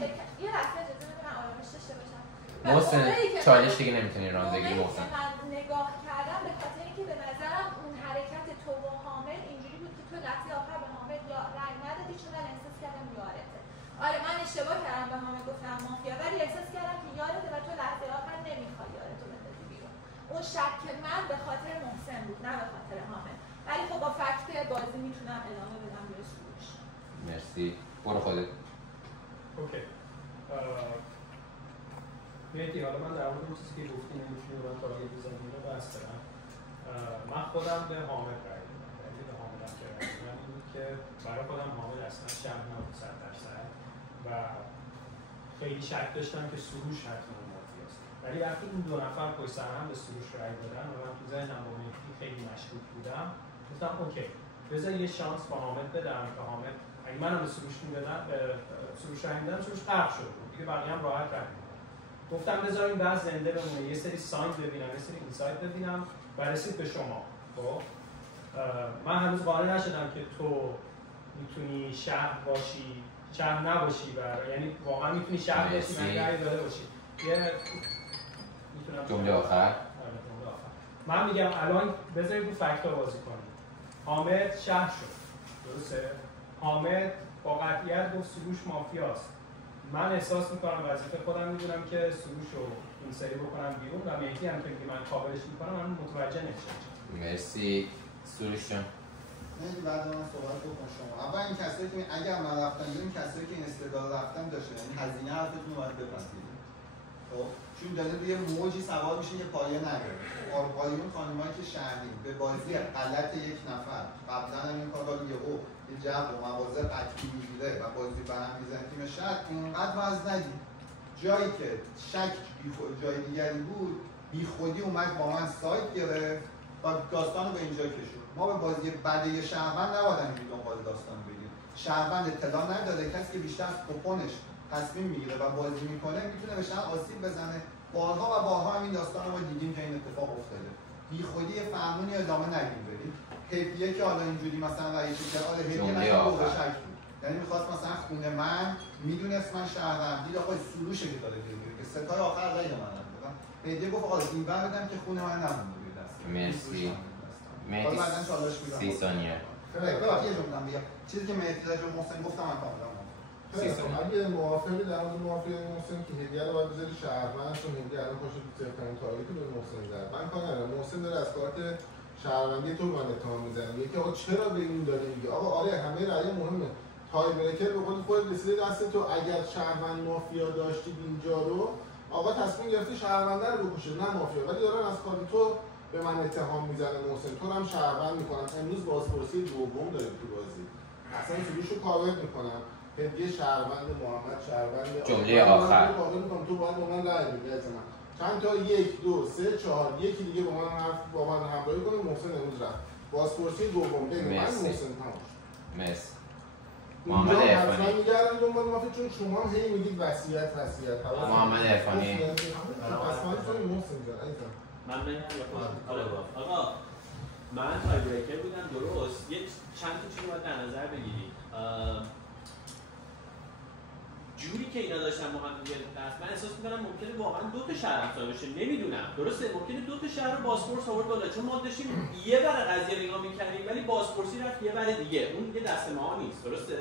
یه لحظه اجازه بده من آرامش داشته باشم. محسن چالش دیگه نمیتونی ران بگیری محسن. من نگاه کردم به خاطر اینکه به نظرم اون حرکت تو و حامد اینجوری بود که تو لحظه آخر به حامد رأی ندادی چون من احساس کردم یارته. آره من اشتباه کردم به حامد گفتم مافیا، ولی احساس کردم که یارته و تو لحظه آخر نمیخوای یارتو بندازی بیرون. اون شک من به خاطر محسن بود نه به خاطر حامد، ولی خب با فکت بازی میتونم ادامه بدم به سروش. مرسی. برو خودت. اوکی. مهدی حالا من در مورد اون چیزی که گفتی نمیتونی من تارگت بزنی رو بس دارم. من خودم به حامد رأی دادم. یعنی به حامد هم که رأی دادم این بود که برای خودم حامد اصلا شهر نبود 100% و خیلی شک داشتم که سروش حتما مافیاست. ولی وقتی این 2 نفر پشت سر هم به سروش رأی دادن و من تو ذهنم با مهدی خیلی مشکوک بودم، گفتم اوکی بذار یه شانس با حامد بدم که حامد اگه منم به سروش میدادم به سروش رأی میدادم سروش غرق شده بود دیگه بقیه هم راحت رأی میدادن. گفتم بذار این بحث زنده بمونه، یه سری ساین ببینم، یه سری اینسایت ببینم و رسید به شما. خب من هنوز قانع نشدم که تو میتونی شهر باشی، شهر نباشی و یعنی واقعا میتونی شهر باشی من رأی داده باشی. یه میتونم جمله آخر. من میگم الان بذارید رو فکتا بازی کنیم. حامد شهر شد. درسته؟ حامد با قطعیت گفت سروش مافیاست. من احساس میکنم وظیفه خودم میدونم که سروش رو این سری بکنم بیرون و مهدی هم که من کاورش میکنم من متوجه نمیشم. مرسی. سروش جان. مهدی بعد من صحبت بکن شما. اول این کسایی که اگر من رفتم بیرون کسایی که این استعداد رفتن داشتن، یعنی هزینه حرفتون رو باید بپذیرید. خب چون داره روی موجی سوار میشه که پایه نداره. آقایون خانمایی که شهرین به بازی غلط یک نفر قبلا هم این کارا یهو یه جو و مواضع قطعی میگیره و بازی به هم میزنه تیم شهر اینقدر وز ندید. جایی که شک جای دیگری بود بی خودی اومد با من سایت گرفت و داستان رو به اینجا کشید. ما به بازی بده شهروند نباید اینجوری دنبال داستان بگیم. شهروند اطلاع نداره، کسی که بیشتر از توپونش تصمیم میگیره و بازی میکنه میتونه به شهر آسیب بزنه. بارها و بارها هم این داستان رو ما دیدیم که این اتفاق افتاده. بی خودی فرمونی ادامه نگیم برید. هدیه که حالا اینجوری مثلا رئیس کرد، حالا هدیه مثلا به شک بود. یعنی می‌خواست مثلا خونه من میدونست من شهرم، دید آقا سروشه که داره میگه که ستای آخر رأی من دادم. هدیه گفت آقا این بر بدم که خونه من نمونه بود دست. مرسی. مهدی 30 ثانیه. ببخشید یه جمله میگم. چیزی که مهدی راجع به محسن گفتم من کاملا اگه موافقی در مورد موافقه محسن که هدیه رو باید بذاری شهروند، چون هدیه الان پاشه بهترین تارگتی به محسن زد. من کار ندارم، محسن داره از کارت شهروندی تو من اتهام میزنه، میگه که آقا چرا به این داره میگه؟ آقا آره همه رأی مهمه، تای بریکر به قول خودت رسیده دست تو، اگر شهروند مافیا داشتی اینجا رو آقا تصمیم گرفتی شهرونده رو بکشه نه مافیا، ولی دارن از کارت تو به من اتهام میزنه محسن، تو هم شهروند میکنم. امروز بازپرسی دوم داریم تو بازی، اصلا سلوشو کاور میکنم، هدیه شهروند محمد شهروند جمله آخر کاور میکنم، تو باید با من رأی بدی از من. چند تا 1 2 3 4 یکی دیگه با من همراهی کنه. محسن امروز رفت بازپرسی دوم بین من محسن تماش. مرسی. محمد عرفانی حتما میگردم دنبال مافیا، چون شما هم هی میگید وصیت محمد عرفانی اصلا تو محسن جان عزیزم من آقا من تای بریکر بودم درست، یه چند تا چیز باید در نظر بگیرید. جوری که اینا داشتن با هم دیگه دست، من احساس می‌کنم ممکنه واقعا دو تا شهر افزار بشه، نمیدونم درسته، ممکنه دو تا شهر رو بازپرس آورد بالا، چون ما داشتیم یه بر قضیه نگاه می‌کردیم ولی بازپرسی رفت یه بر دیگه، اون دیگه دست ما نیست، درسته؟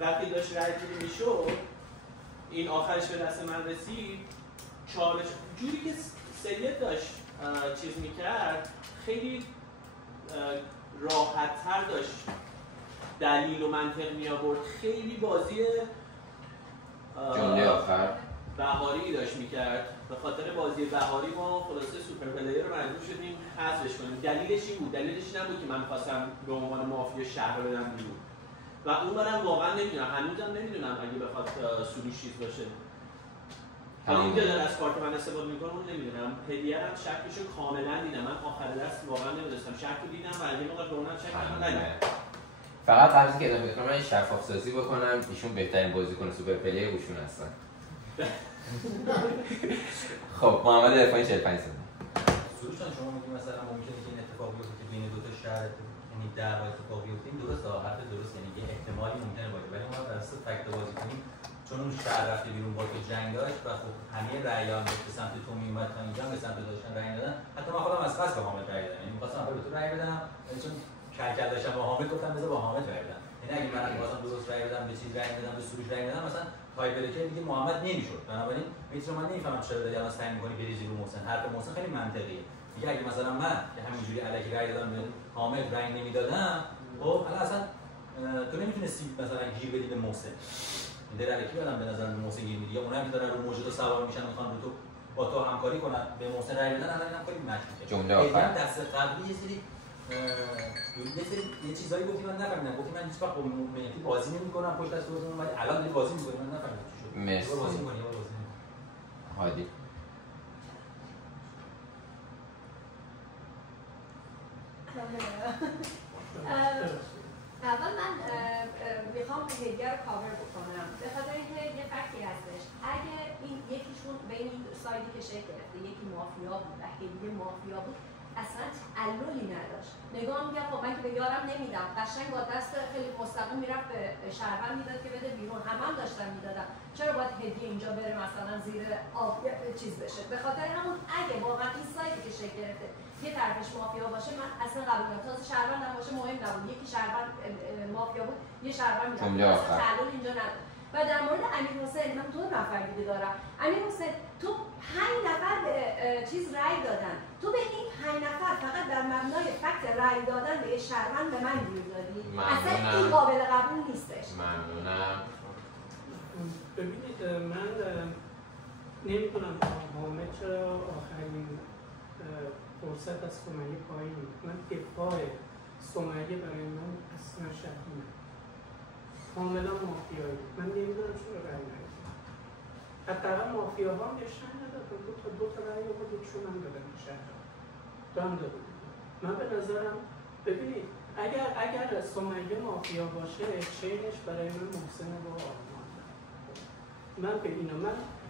وقتی داشت رای گیری میشد این آخرش به دست من رسید، چالش جوری که سید داشت چیز می‌کرد خیلی راحت‌تر داشت دلیل و منطق می‌آورد، خیلی بازی جمله آخر بهاری داشت میکرد. به خاطر بازی بهاری ما خلاصه سوپر پلیر رو مجبور شدیم حذفش کنیم. دلیلش این بود، دلیلش نبود که من خواستم به عنوان مافیا شهر رو بدم بیرون و اون برم واقعا نمیدونم، هنوزم نمیدونم اگه بخواد سروش چیز باشه حالا اینکه داره از کارت من استفاده میکنه اون نمیدونم. هدیه هم شکلشو کاملا دیدم، من آخر دست واقعا نمیدونستم شکل دیدم و اگه موقع به اونم شکل ندیدم. فقط قبل از اینکه ادامه بدم من شفاف سازی بکنم، ایشون بهترین بازیکن سوپر پلیر ایشون هستن. خب محمد عرفانی 45 سال. سروش جان شما میگید مثلا ممکنه که این اتفاق بیفته که بین دو تا شهر یعنی دعوا اتفاق بیفته، این درسته، حرف درست، یعنی یه احتمالی ممکنه باشه، ولی ما بر اساس فکت بازی کنیم چون اون شهر رفته بیرون با تو جنگ داشت و خب همه رأی‌ها هم به سمت تو میومد تا اینجا به سمت داشتن رأی دادن. حتی من خودم از قصد به حامد رأی دادم، یعنی می‌خواستم اول به تو رأی بدم ولی چون کلکل داشتم با حامد گفتم بذار با حامد رأی بدم، یعنی اگه من می‌خواستم درست رأی بدم به چیز رأی بدم به سروش رأی بدم مثلا تای بریکر دیگه محمد نمیشد. بنابراین میتونم من نمیفهمم چرا داری الان سعی می‌کنی بریزی رو محسن. حرف محسن خیلی منطقیه، دیگه اگه مثلا من که همینجوری الکی رأی دادم به حامد رأی نمیدادم خب الان اصلا تو نمیتونستی مثلا گیر بدی به محسن، این در الکی بدم به نظر محسن گیر میدی، یا اونایی که دارن رو موجود سوار میشن میخوان رو تو با تو همکاری کنن به محسن رأی بدن، الان اینم خیلی مشکوکه. جمله آخر دست قبلی یه سری یه چیزایی گفتی من نفهمیدم، گفتی من هیچ وقت با مهدی بازی نمی‌کنم پشت دست روزم، ولی الان داری بازی می‌کنی من نفهمیدم چی شد. مرسی. بازی می‌کنی یا بازی هادی اول من میخوام هدیه رو کاور بکنم به خاطر اینکه یه فکتی هستش، اگه این یکیشون بین این سایدی که شکل گرفته یکی مافیا بود و هدیه مافیا بود اصلا تعللی نداشت، نگاه میگم خب من که به یارم نمیدم، قشنگ با دست خیلی مستقیم میرفت به شهروند میداد که بده بیرون، هم داشتن میدادن، چرا باید هدیه اینجا بره مثلا زیر آب چیز بشه؟ به خاطر همون اگه واقعا این سایدی که شکل گرفته یه طرفش مافیا باشه من اصلا قبول ندارم، تازه شهروند هم باشه مهم نبود، یکی شهروند مافیا بود یه شهروند میداد، اصلا تعلل اینجا نداره. و در مورد امیرحسین من دو نفر دیگه دارم. امیرحسین تو 5 نفر به چیز رأی دادن، تو به این 5 نفر فقط در مبنای فکت رأی دادن به شهروند به من گیر دادی، اصلا این قابل قبول نیستش. ممنونم. ببینید من نمی‌دونم حامد چرا آخرین فرصت از سمیه پایین بود. من دفاع سمیه برای من اصلا شدید نبود، کاملا مافیایی بود، من نمیدونم چرا رأی ندادم، حداقل مافیاها هم بهش رأی ندادن، دو تا رأی آورد یکیشون هم دادن به شهر دام داده بود. من به نظرم ببینید اگر سمیه مافیا باشه چینش برای من محسن با آرمان، من به اینا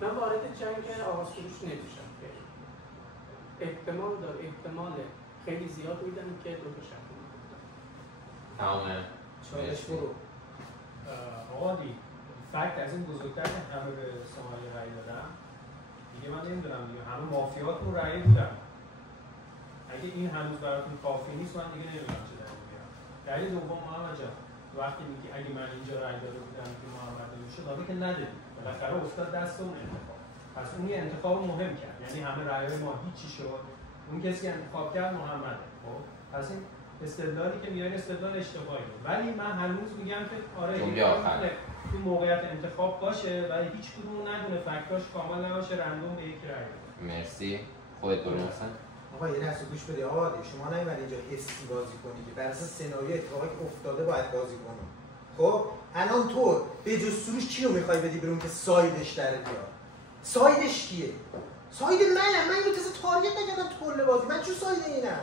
من وارد جنگ آقا سروش نمیشم، احتمال داره، احتمال خیلی زیاد میدن که دو تا شهر تمامه. چالش برو. آقا فکت از این بزرگتر که همه به سمیه رأی دادن دیگه من نمیدونم دیگه همه مافیاتون رأی بودن، اگه این هنوز براتون کافی نیست من دیگه نمیدونم چه دلیلی بیارم. دلیل دوم محمد جان وقتی میگی اگه من اینجا رای داده بودم که محمد میشه داده که ندادی بالاخره افتاد دست اون انتخاب پس اون یه انتخاب مهم کرد یعنی همه رایای ما هیچی شد اون کسی که انتخاب کرد محمده خب پس این استدلالی که میاد استدلال اشتباهی بود ولی من هنوز میگم که آره تو موقعیت انتخاب باشه ولی هیچ کدوم ندونه فکتاش کامل نباشه رندوم به یک رای بده مرسی خودت برو حسن آقا یه لحظه گوش بده آقا شما نمی‌بینید اینجا حسی بازی کنی که بر اساس سناریو اتفاقی که افتاده باید بازی کنی خب الان تو به جز سروش کیو می‌خوای بدی بیرون که سایدش در بیاد سایدش کیه ساید من یه کسی تارگت نکردم تو کل بازی من چه ساید اینم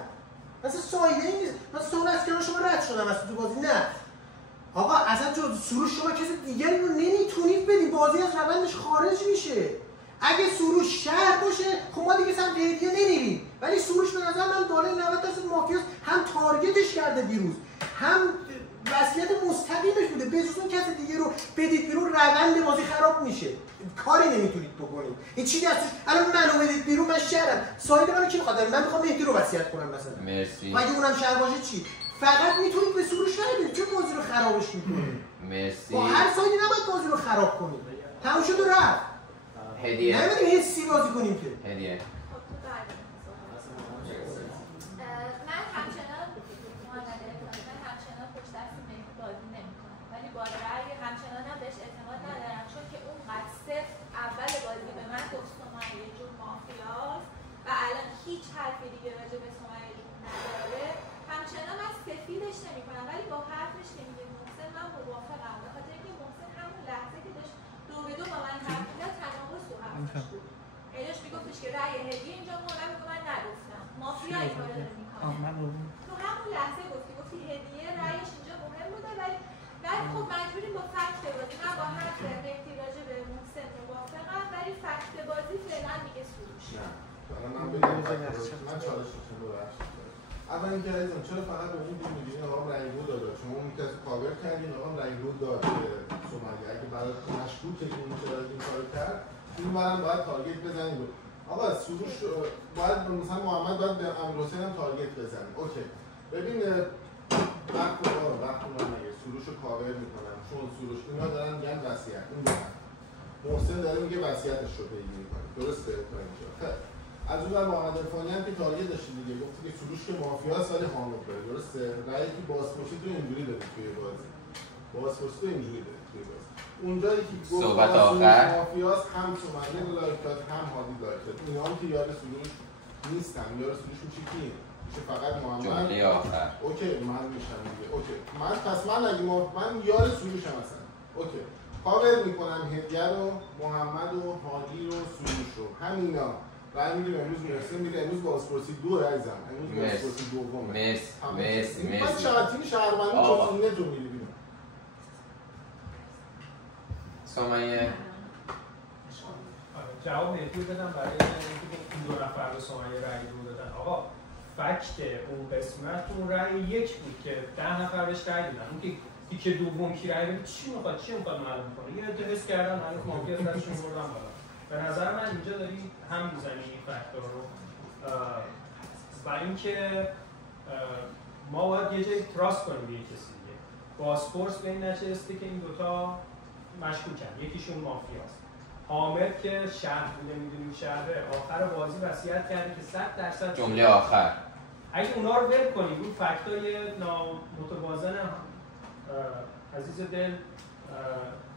مثلا سایده این نیست من سوال از کنار شما رد شدم از تو بازی نه آقا اصلا جز سروش شما کسی دیگری رو نمیتونید بدی بازی از روندش خارج میشه اگه سروش شهر باشه خب ما دیگه سمت هدیه نمیریم ولی سروش به نظر من بالای 90% مافیاست هم تارگتش کرده دیروز هم وصیت مستقیمش بوده بجز اون کسی دیگه رو بدید بیرون روند بازی خراب میشه کاری نمیتونید بکنید این چیزی هستش الان منو بدید بیرون من شهرم ساید منو کی میخواد من میخوام مهدی رو وصیت کنم مثلا مرسی اگه اونم شهر باشه چی فقط میتونید به سروش رای بدید چه بازی رو خرابش میکنید مرسی با هر سایدی نباید بازی رو خراب کنید تموم شد و رفت هدیه نمیدونیم حسی بازی کنیم که هدیه من همچنان پشت دست مهدی بازی نمی‌کنم ولی با رأی همچنان هم بهش اعتماد ندارم چون که اون قد صفر اول بازی به من گفت سمیه یه جور مافیاست و الان هیچ حرفی دیگه راجع به سمیه جور نداره همچنان من سفیدش نمی‌کنم ولی با حرفش که میگه محسن من موافقم به خاطر اینکه محسن همون لحظه که داشت دو به دو با من حرف می‌زد تناقض تو حرفش بود داشت میگفتش که رأی هدیه اینجا من میگم من نگفتم مافیا این کارو داره میکنه تو همون لحظه گفتی هدیه رأیش اینجا مهم بوده ولی خب مجبوریم با فکت بازی من با حرف مهدی راجع به محسن موافقم ولی فکت بازی فعلا میگه سروش من چالش اول اینکه عزیزم چرا فقط به اون می‌دونید آقا رای دو داده شما اون کسی کاور کردین آقا رای دو داد به سمیه اگه برای مشکوکه که اون چرا این کارو کرد این برام باید تارگت بزنید آقا سروش باید مثلا محمد باید به امیرحسین هم تارگت بزنه اوکی ببین وقت من نگه سروش رو کاور میکنم چون سروش اینا دارن میگن وصیت اون دارن محسن داره میگه وصیتش رو پیگیری کنه درسته تا اینجا خیلی از اون بر محمد عرفانی هم که تارگت داشتی دیگه گفتی که سروش که مافیاست ولی حامد بره درسته رأیی که بازپرسی تو اینجوری دادی توی بازی بازپرسی تو اینجوری دادی توی بازی اونجایی که گفت صحبت آخر مافیاست هم سمیه لایک داد هم هادی لایک داد اینا هم که یار سروش نیستن یار سروش میشه کی میشه فقط محمد جمله آخر اوکی من میشم دیگه اوکی من پس من اگه من یار سروشم اصلا اوکی کاور میکنم هدیه رو محمد و هادی رو سروش رو همینا رای میدیم امروز محسن میره امروز بازپرسی دو عزیزم امروز بازپرسی دومه مرسی من شرطین شهروندی چون اینه تو میری بیرون سمیه جواب مهدی بدم برای اینکه این دو نفر به سمیه رای دو دادن آقا فکت اون قسمت اون رای یک بود که 10 نفر بهش رای دادن اون که دیگه دوم کی رای بده چی میخواد معلوم کنه یه عده حس کردن من مافیا دستشون بردم بالا به نظر من اینجا داری هم میزنی این فکتور رو و اینکه ما باید یه جایی تراست کنیم به یه کسی دیگه بازپرس به این نشسته که این دوتا مشکوکن یکیشون مافیاست حامد که شهر بوده میدونیم شهره آخر بازی وصیت کرده که 100% جمله آخر اگه اونا رو ول کنیم اون فکتای نامتوازن عزیز دل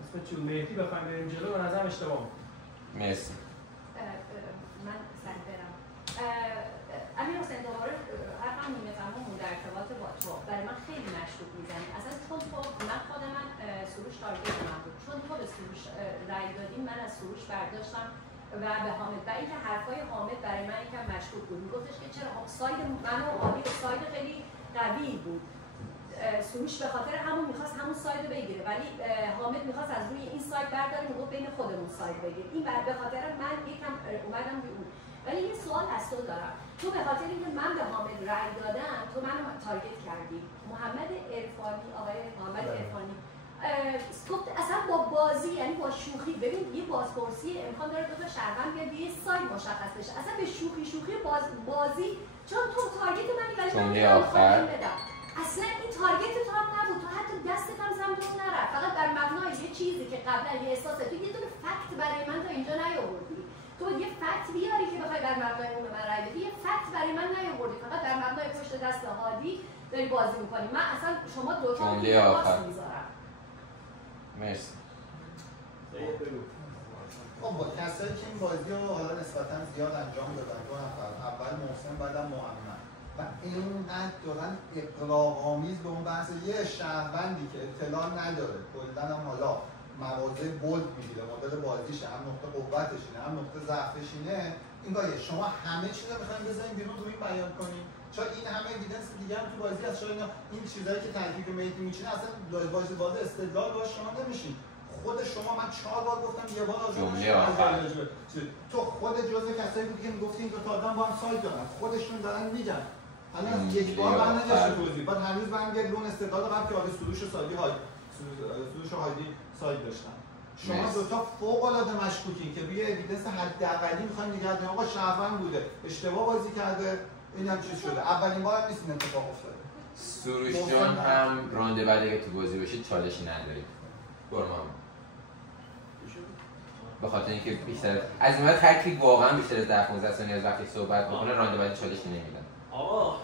اسم چون مهدی بخوایم بریم جلو به نظرم اشتباه میکنیم مرسی من سریع برم امیرحسین دوباره حرفم نیمه تمام بود در ارتباط با تو برای من خیلی مشکوک میزنی اصلا چون تو من خود من سروش تارگت من بود چون تو به سروش رأی دادی من از سروش برداشتم و به حامد و اینکه حرفای حامد برای من یکم مشکوک بود میگفتش که چرا ساید من و عادی ساید خیلی قوی بود سروش به خاطر همون میخواست همون ساید رو بگیره ولی حامد میخواست از روی این ساید برداره میگفت بین خودمون ساید بگیر این به خاطر من یکم اومدم روی اون ولی یه سوال از تو دارم تو به خاطر اینکه من به حامد رأی دادم تو منو تارگت کردی محمد عرفانی آقای محمد عرفانی گفت اصلا با بازی یعنی با شوخی ببین یه بازپرسی امکان داره دو تا شهروند بیاد یه ساید مشخص بشه اصلا به شوخی بازی چون تو تارگت منی ولی من بدم اصلا این تارگت تو هم نبود تو حتی دستت هم سمت اون نرفت، فقط بر مبنای یه چیزی که قبلا یه احساسه، تو یه دونه فکت برای من تا اینجا نیاوردی. تو یه فکت بیاری که بخوای بر مبنای اون به من رای بدی، یه فکت برای من نیاوردی، فقط در مبنای پشت دست هادی داری بازی میکنی. من اصلا شما دو تا میذارم. مرسی. خب با کسایی که این بازی رو حالا نسبتاً زیاد انجام دادن، دو نفر، اول محسن بعدم محمد، و اینقدر دارن اغراق‌آمیز به اون بحث یه شهروندی که اطلاع نداره، کلاً هم حالا مواضع بولد میگیره، مدل بازیشه، هم نقطه قوتش اینه، هم نقطه ضعفش اینه، این کاریه. شما همه چیز رو میخواین بزنین بیرون روی این بیان کنین. چون این همه اوییدنس دیگه هم تو بازی هست. شاید این چیزایی که تحقیق مهدی میچینه اصلا باز استدلال باش شما نمیشین. خود شما من 4 بار گفتم یه بار تو خود جزء کسایی بودی که میگفتی این دو تا آدم با هم سایت دارن، خودشون دارن میگن. الان یک بار برنگشت توضیح، بعد هنوز برمیگرد اون استدلال قبل که آقای سروش و سایدی سروش و هایدی سایت داشتن. شما دو تا فوق العاده مشکوکین که روی اوییدنس حداقلی میخواین نگه دارین. آقا شهروند بوده، اشتباه بازی کرده، این هم چیز شده. اولین بار هم نیست این اتفاق افتاده. سروش جان هم رانده بعد اگه تو بازی باشید چالشی ندارید. برو محمد. به خاطر اینکه بیشتر از این بعد هر کی واقعا بیشتر از 10-15 ثانیه از وقتی صحبت میکنه رانده بعد چالشی نمیدن. آقا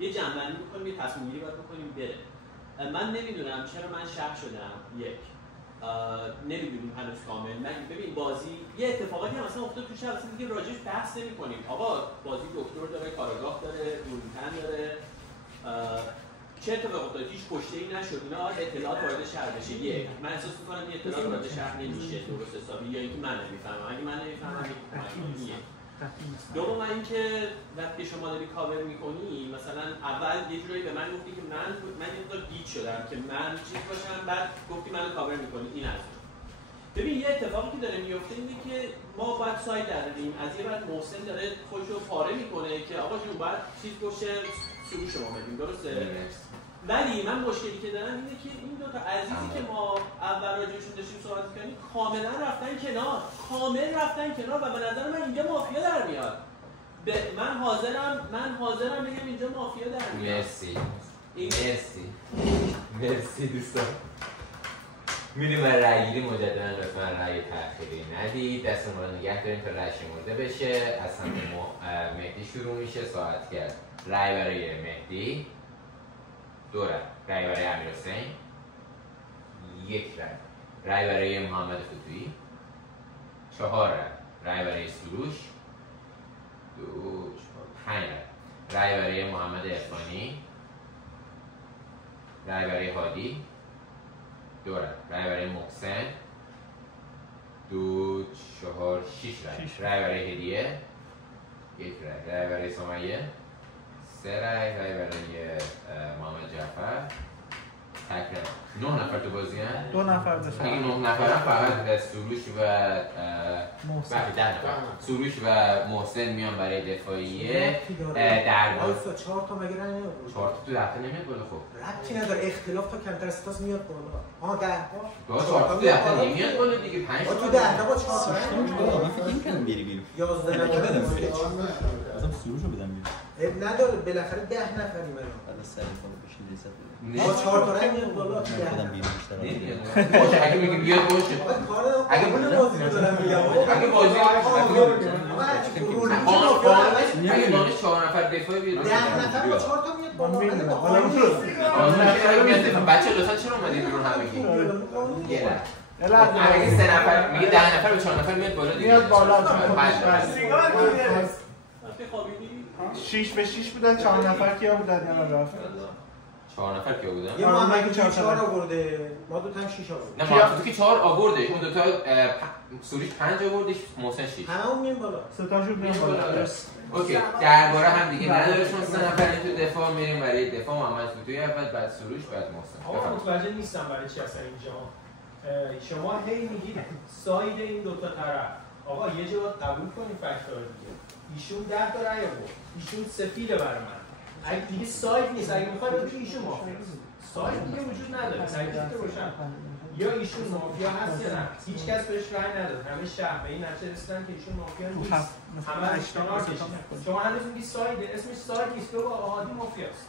یه جمع‌بندی می‌کنیم، یه تصمیم گیری باید بکنیم بره. من نمیدونم چرا من شک شدم. یک نمیدونیم هنوز کامل. ببین بازی یه اتفاقاتی هم مثلا افتاد تو شب، اصلا دیگه راجعش بحث نمی‌کنیم. آقا بازی دکتر داره، کارآگاه داره، دوربین داره. چه اتفاقی افتاد؟ هیچ کشته‌ای نشد. اینا اطلاعات وارد شهر بشه. یک من احساس می‌کنم این اطلاعات وارد شهر نمیشه درست حسابی، یا اینکه من نمی‌فهمم. اگه من نمی‌فهمم یک دوم اینکه وقتی شما داری کاور می‌کنی، مثلا اول یه جوری به من گفتی که من یه مقدار گیج شدم که من چیز باشم، بعد گفتی منو کاور می‌کنی. این از ببین یه اتفاقی که داره میفته اینه که ما باید سایت داریم. از یه بعد محسن داره خودشو پاره می‌کنه که آقا جون باید چیز باشه سروش شما بدیم، درسته؟ ولی من مشکلی که دارم اینه که این دو تا عزیزی که ما اول راجعشون داشتیم صحبت می‌کردیم کاملا رفتن کنار و به نظر من اینجا مافیا در میاد. من حاضرم بگم اینجا مافیا در میاد. مرسی دوستان. میریم برای رأی‌گیری. مجددا لطفاً رأی تأخیری ندید. دستتون رو نگه دارین تا رأی شمرده بشه. از سمت مهدی شروع میشه. ساعت کرد. رأی برای مهدی 2 رأی. رأی برای امیرحسین 1 رأی. رأی برای محمد فتوحی 4 رأی. رأی برای سروش 5 رأی. رأی برای محمد عرفانی. رأی برای هادی 2 رأی. رأی برای محسن 2 4 6 رأی. رأی برای هدیه 1 رأی. رأی برای سمیه 3 رأی. رأی برای محمد جعفر تکرار 9 نفر تو بازی هست. 2 نفر داشتن. اگه 9 نفر فقط سروش و محسن 10 نفر. سروش و محسن میان برای دفاعیه. درباره 4 تا مگه رای نمیاد؟ 4 تا تو 10 تا نمیاد بالا. خب ربطی نداره، اختلاف تا کمتر از تاست میاد بالا. 10 تا 4 تا تو 10 تا نمیاد بالا دیگه. 5 تا تو 10 تا با 4 تا من فکر می‌کردم بری بیرون. 11 نفر بدم ازم سروشو بدم بیرون. نداره بالاخره 10 نفریم الان. بعد سر خود بشین ریست بدم. با 4 تا رای میاد بالا. بدم بیرون بیشتر. باشه اگه میگی بیاد باشه. اگه بازی دارم میگم اگه بازی اگه دانش 4 نفر دفاعی بیاد 10 نفر با 4 تا میاد بالا. حالا بچه لطفا چرا اومدید بیرون همگی؟ اگه 3 نفر میگه 10 نفر به 4 نفر میاد بالا دیگه. میاد بالا. 6 به 6 بودن. 4 نفر کیا بودن؟ یادم رفت. 4 نفر کیا بودن؟ یه محمد که 4 آورده، ما دو تا 6 آورده. نه محمد که 4 آورده، اون دو تا سروش 5 آورده، محسن 6. همون میان بالا. سه تاشون میان بالا. اوکی، درباره هم دیگه نداره چون 3 نفر تو دفاع میریم برای دفاع. محمد فتوحی اول، بعد سروش، بعد محسن. آقا متوجه نیستم برای چی اصلا اینجا شما هی میگید ساید این دو تا طرف. آقا یه جا باید قبول کنیم فکت‌ها رو دیگه. ایشون 10 تا رأی آورد. ایشون سفیده برای من. اگه دیگه ساید نیست، اگه میخواد بگید ایشون مافیاست. ساید دیگه وجود نداره. سایدی روشن. یا ایشون مافیا هست یا نه. هیچ کس بهش رأی نداد. همه شهر به این نتیجه رسیدن که ایشون مافیا نیست. همه اشتباه کشیدن. شما هنوز میگید ساید، اسمش ساید نیست. بگو هادی مافیاست.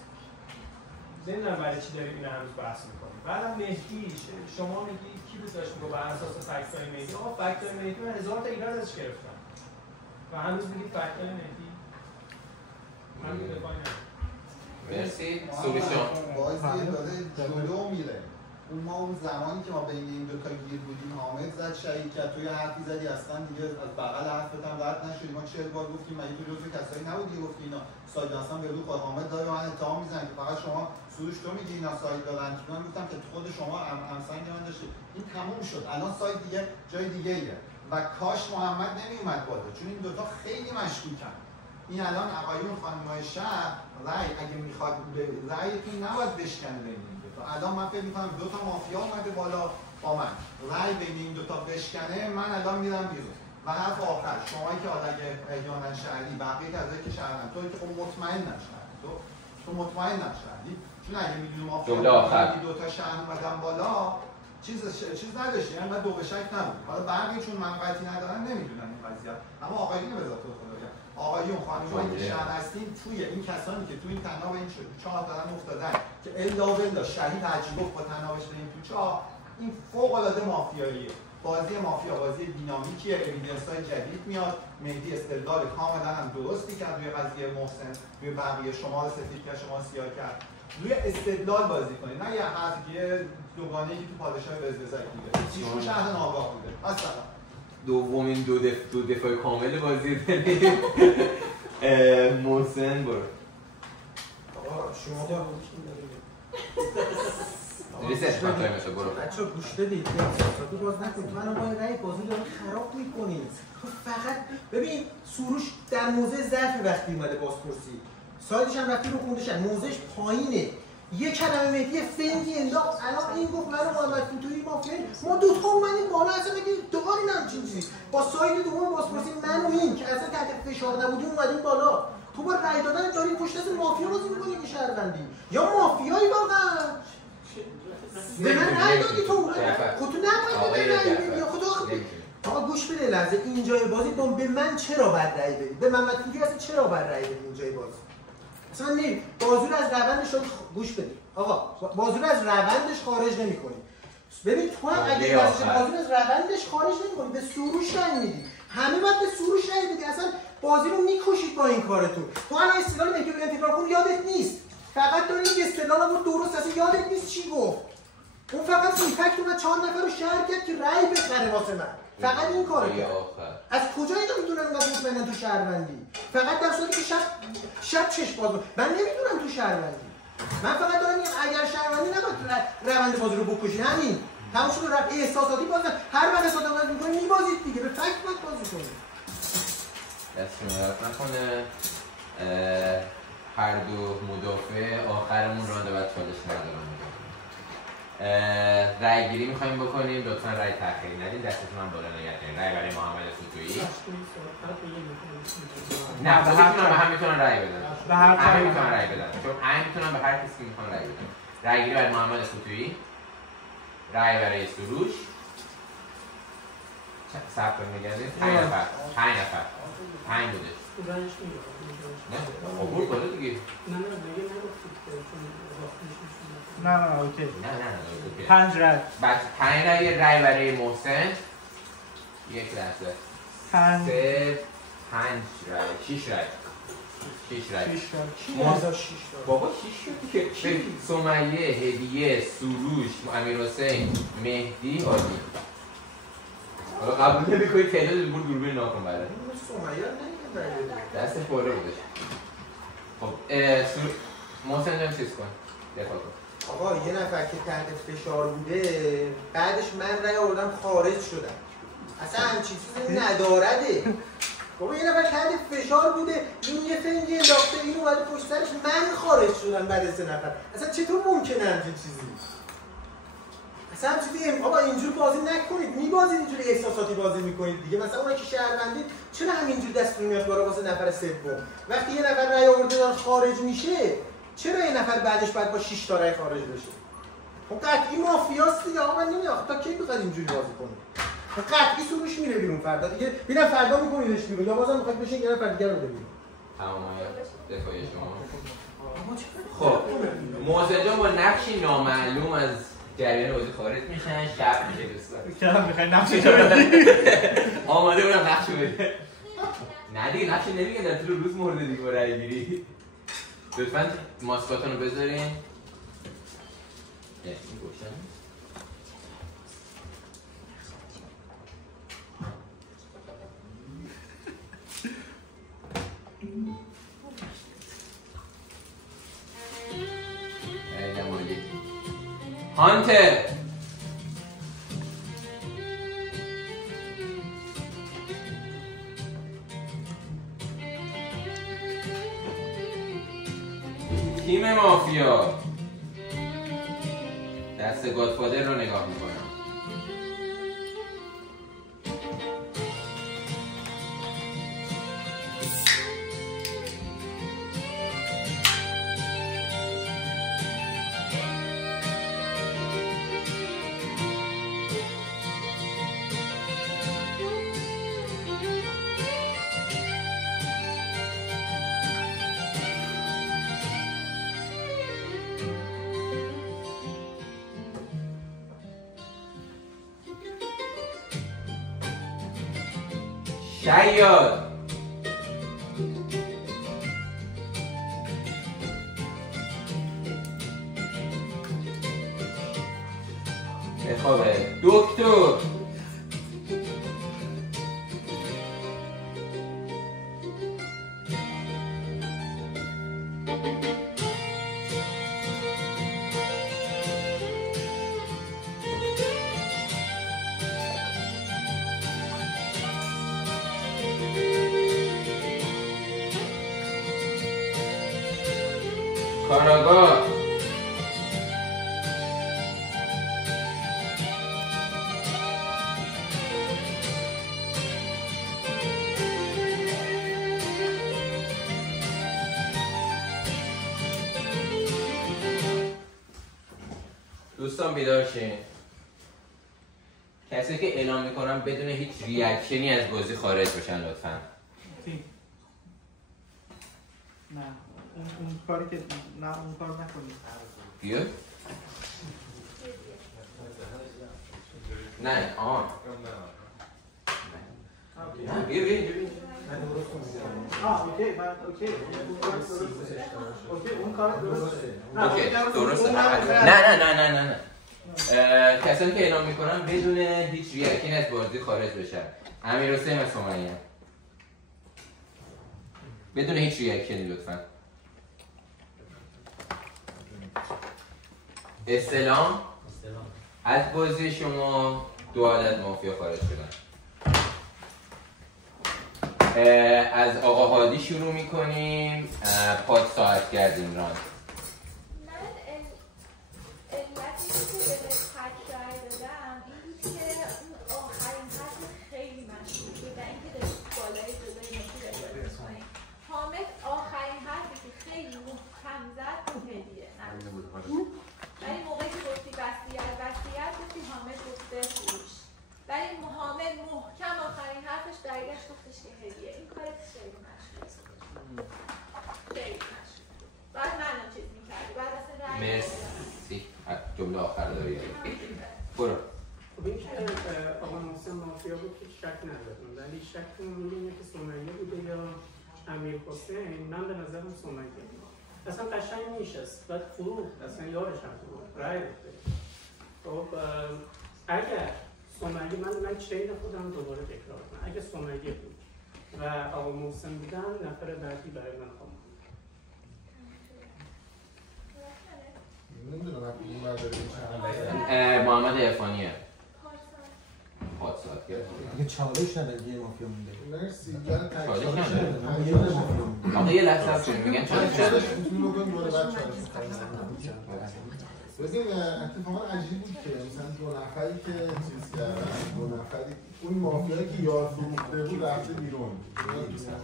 نمیدونم برای چی داریم این هنوز بحث میکنیم. بعدم مهدی شما میگی کی بود داشت میگه بر اساس فکت‌های مهدی؟ آقا فکت‌های مهدی من 1000 تا ایراد ازش گرفتم و هنوز میگید فکت‌های مهدی من میگم مرسی. سولیشان بازی داره جلو میره. اون زمانی که ما بین این دو تا گیر بودیم حامد زد شهید کرد توی حرفی زدی اصلا دیگه از بغل حرفت هم رد نشدیم. ما 40 بار گفتیم مگه تو جزو کسایی نبودی گفتی اینا ساید اصلا به رو خود حامد داره من اتهام میزنه که فقط شما سروش تو میگی اینا ساید دارن که من گفتم که خود شما همسنگ من داشتی. این تموم شد. الان ساید دیگه جای دیگه ایه و کاش محمد نمیومد بالا چون این دوتا خیلی مشکوکن. این الان آقایون خانم‌های شهر رأی اگه میخواد رأیتون نباید بشکنه بین این دوتا. الان من فکر می‌کنم دو تا مافیا اومده بالا با من رأی بین این دوتا بشکنه من الان میرم بیرون. و حرف آخر شمایی که اگه احیانا شهری بقیه کسایی که شهرن تو که خب مطمئن نشدی تو مطمئن نشدی چون اگه میدونی مافیا دو تا شهر اومدن بالا چیز نداشتی یعنی دو به شک نبود. حالا بقیه چون منفعتی ندارن نمیدونن این قضیه اما آقایون به ذات خدا آقایون خانم‌هایی که شهر هستین توی این کسانی که توی این تناب این چاه دارن افتادن که الا بلا شهید عجیب با تنابش بریم تو چاه این فوق‌العاده مافیاییه. بازی مافیا بازی دینامیکیه. اوییدنس‌های جدید میاد. مهدی استدلال کاملا هم درستی کرد روی قضیه محسن روی بقیه شما رو سفید کرد شما سیاه کرد. روی استدلال بازی کنید نه یه حرفی که دوگانه‌ای که تو پادشاه وزوزک بوده ایشون شهر ناآگاه بوده. مثلا دومین دو دفاع کامل بازی داریم. محسن برو. آقا شما ریسش کنتای میشه برو. بچه‌ها گوش بدید. احساساتی باز نکنید. منو با این رأی بازی دارید خراب می‌کنید. فقط ببین سروش در موضع ضعف وقتی اومده بازپرسی. سایدش هم رفتی رو خوندش موضعش پایینه. یه کلمه مهدی فنگی انداخت الان این گفت منو محمد توی مافیا ما دو تا اومدیم بالا اصلا اگه داری نمچین چیزی با ساید دوم بازپرسی من و این که اصلا تحت فشار نبودیم اومدیم بالا. تو با رأی دادن داری پشت دست مافیا بازی می‌کنی که شهروندی یا مافیایی واقعا به من رأی دادی تو خودتو نباید به رأی بدی خدا آقا گوش بده لحظه اینجای بازی به من چرا باید رأی بدی به محمد توی اصلا چرا باید رأی بدی اینجای بازی اصلا نمی بازی رو از روندش گوش بدید آقا بازی رو از روندش خارج نمی‌کنی. ببین تو هم اگه بازی رو از روندش خارج نمی‌کنی به سروش رأی میدی همه باید به سروش رأی بدی اصلا بازی رو می‌کشید با این کارتون. تو الان استدلال میگی به انتقال کن یادت نیست فقط داری این استدلال رو درست اصلا یادت نیست چی گفت اون فقط ایفکت اومد 4 نفر رو شهر کرد که رأی بخره واسه من فقط این کارو کرد. از کجا اینا میدونن انقدر مطمئنن تو شهروندی؟ فقط در صورتی که شب چش باز من نمیدونم تو شهروندی. من فقط دارم میگم اگر شهروندی نباید روند بازی رو بکشی همین. تمام شد رفت احساساتی باز هر وقت احساساتی باز می‌کنی می‌بازید دیگه به فکت باید بازی کنید. دستتون درد نکنه. هر دو مدافع آخرمون رانده بعد چالش ندارم. رای گیری می‌خوایم بکنیم لطفاً رای تأخیری ندید دستتون هم بالا نگه دارید. رای برای محمد ستویی نه به هم میتونن رای بدن به همه میتونن رای بدن چون همه میتونن به هر کسی که میخوان رای بدن. رای گیری برای محمد ستویی رای برای سروش صبر کنید نگه دارید 5 بوده نه عبور کنه دیگه نه اوکی نه 5 رای بعد 5 رای برای محسن یک لحظه 5 3 5 رای 6 رای بابا 6 شد که سمیه هدیه سروش امیرحسین مهدی هادی حالا قبول نمی‌کنی تعداد بود گروه ناکن بعد سمیه نمی‌کنه دستش بالا بودش. خب محسن جان چیز کن دفاع کن. آقا یه نفر که تحت فشار بوده بعدش من رأی آوردم خارج شدم اصلا همچین چیزی ندارده. بابا یه نفر تحت فشار بوده این یه فنگی انداخته این اومده پشت سرش من خارج شدم بعد از 3 نفر اصلا چطور ممکنه همچین چیزی اصلا همچین آقا اینجور بازی نکنید میبازید اینجوری احساساتی بازی میکنید دیگه مثلا اونایی که شهروندید چرا همینجور دستتون میاد بالا واسه نفر سوم وقتی یه نفر رأی آورده داره خارج میشه چرا یه نفر بعدش باید با 6 تا رأی خارج بشه؟ خب قطعی مافیاست دیگه آقا من نمی‌دونم تا کی می‌خواد اینجوری بازی کنه؟ خب قطعی سروش میره بیرون فردا دیگه ببینم فردا می‌کنیدش بیرون یا بازم می‌خواد بشه یه نفر دیگه رو بده بیرون. تمام دفاعی شما خب محسن جان با نقشی نامعلوم از جریان بازی خارج میشن. شب میشه دوستان. چرا میخوای نقشش رو بدی؟ آماده بودم نقشو بده. نه دیگه نقش نمیگه، در طول روز مورد دیگه با رای گیری. لطفاً ماسکاتون رو بذارین. این گوشن. هانتر تیم مافیا دست گادفادر رو نگاه میکنم. شیاد بخوابه. دکتر کاراگاه دوستان بیدار شین. کسی که اعلام میکنم بدون هیچ ریاکشنی از بازی خارج بشن لطفاً. نه اون کاری که نه اون کار نکنید. بیا نه بیا اون کار درسته. نه کسانی که اعلام میکنم بدون هیچ ریاکشنی از بازی خارج بشن. امیرحسین و سمیه بدون هیچ ریاکشنی لطفاً. استلام از بازی شما 2 عدد مافیا خارج شدن. از آقا هادی شروع میکنیم. پاد ساعت کردیم ران. من علتی که به خط رای دادم این بود که اون آخرین خط خیلی مشهور بود و اینکه داشت بالای جلوی نکی رفت کنیم. حامد آخرین حرفی که خیلی محکم زد اون هدیه نبود. ولی موقعی که گفتی وصیت گفتی حامد گفته فروش. ولی حامد محکم آخرین حرفش برگشت گفتش که هدیه. این کارت خیلی مشهور بود. خیلی مشهور بود. بعد منو چیز می‌کردی. بعد اصلا رای مرسی. جمله آخر داری. برو. خب این که آقا محسن مافیا بود که شک ندارم، ولی شک اینه که سمیه بوده یا امیرحسین. من به نظرم سمیه اصلا قشنگ میشست، بعد فروخت، اصلا یارش هم فروخت، رای بوده. خب اگر سمیه من چین خودم دوباره تکرار کنم، اگه سمیه بود و آقا محسن بودن نفر بعدی برای من خواهم محمد عرفانیه. پادسات کرد. اگه چالش نداره یه مافیا مونده. مرسی. چالش نداره. آقا یه لحظه صبر کنید میگن چالش نداره. ببین اتفاقا عجیب بود که مثلا 2 نفری که چیز کردن 2 نفری اون مافیایی که یار فروخته بود رفته بیرون.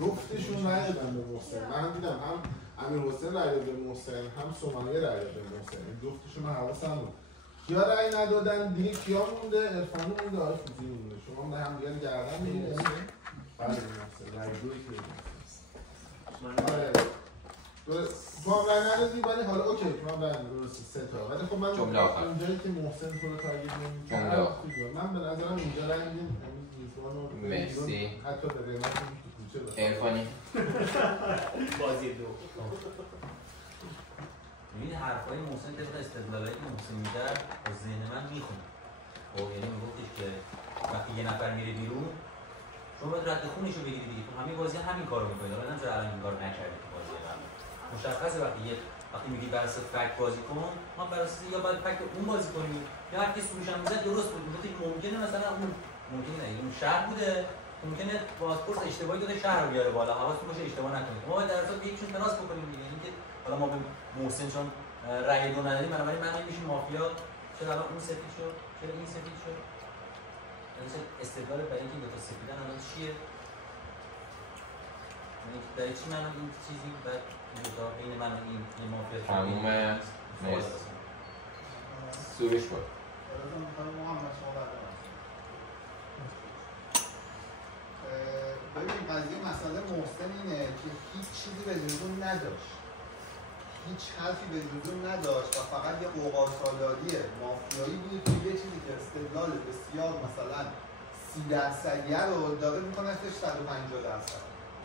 جفتشون رای دادن به محسن. من هم دیدم هم امیرحسین رای داد به محسن هم سمیه رای داد به محسن. جفتشون من حواسم بود. کیا رای ندادن دیگه کیا مونده؟ عرفانی مونده، آقای فوزی مونده. شما هم دیگه گردن میگیرید. بله محسن رای دوی که تو هم رای ندادی ولی حالا اوکی تو هم رای ندادی درسته 3 تا ولی خب من جمله آخر اونجایی که محسن تو رو تارگت نمی‌کنه من به نظرم اینجا رای میدیم مرسی حتی به قیمت تو کوچه باشه عرفانی بازی دو ببین حرفای محسن طبق استدلالایی که محسن می‌کرد با ذهن من میخونه. خب یعنی میگفتش که وقتی یه نفر میره بیرون شما باید رد خونشو بگیری دیگه. تو همه بازی همین کارو می‌کنید. حالا نمی‌ذاره الان این کارو نکردی تو بازی قبل. مشخصه وقتی میگی بر اساس فکت بازی کن، ما بر اساس یا باید فکت اون بازی کنیم یا هر کی سروش هم میزد درست بود. میگفت ممکنه مثلا اون ممکنه نه اون شهر بوده، ممکنه پاسپورت اشتباهی داده شهر رو بیاره بالا. حواستون باشه اشتباه نکنید. ما باید در اساس یکیشون تراس بکنیم دیگه. اینکه حالا ما به محسن چون رأی دو ندادیم بنابراین من میشیم مافیا. چرا الان اون سفید شد؟ چرا این سفید شد؟ مثلا استدلال برای اینکه دو تا سفیدن الان چیه؟ یعنی برای چی من این چیزی بعد بین من و این مافیا تمومه. مرسی سروش بود ببین قضیه مسئله محسن اینه که هیچ چیزی به جزون نداشت، هیچ حرفی به جزون نداشت و فقط یه قوقاسالاری مافیایی بود که یه چیزی که استدلال بسیار مثلا 30% رو داره میکنه 150%.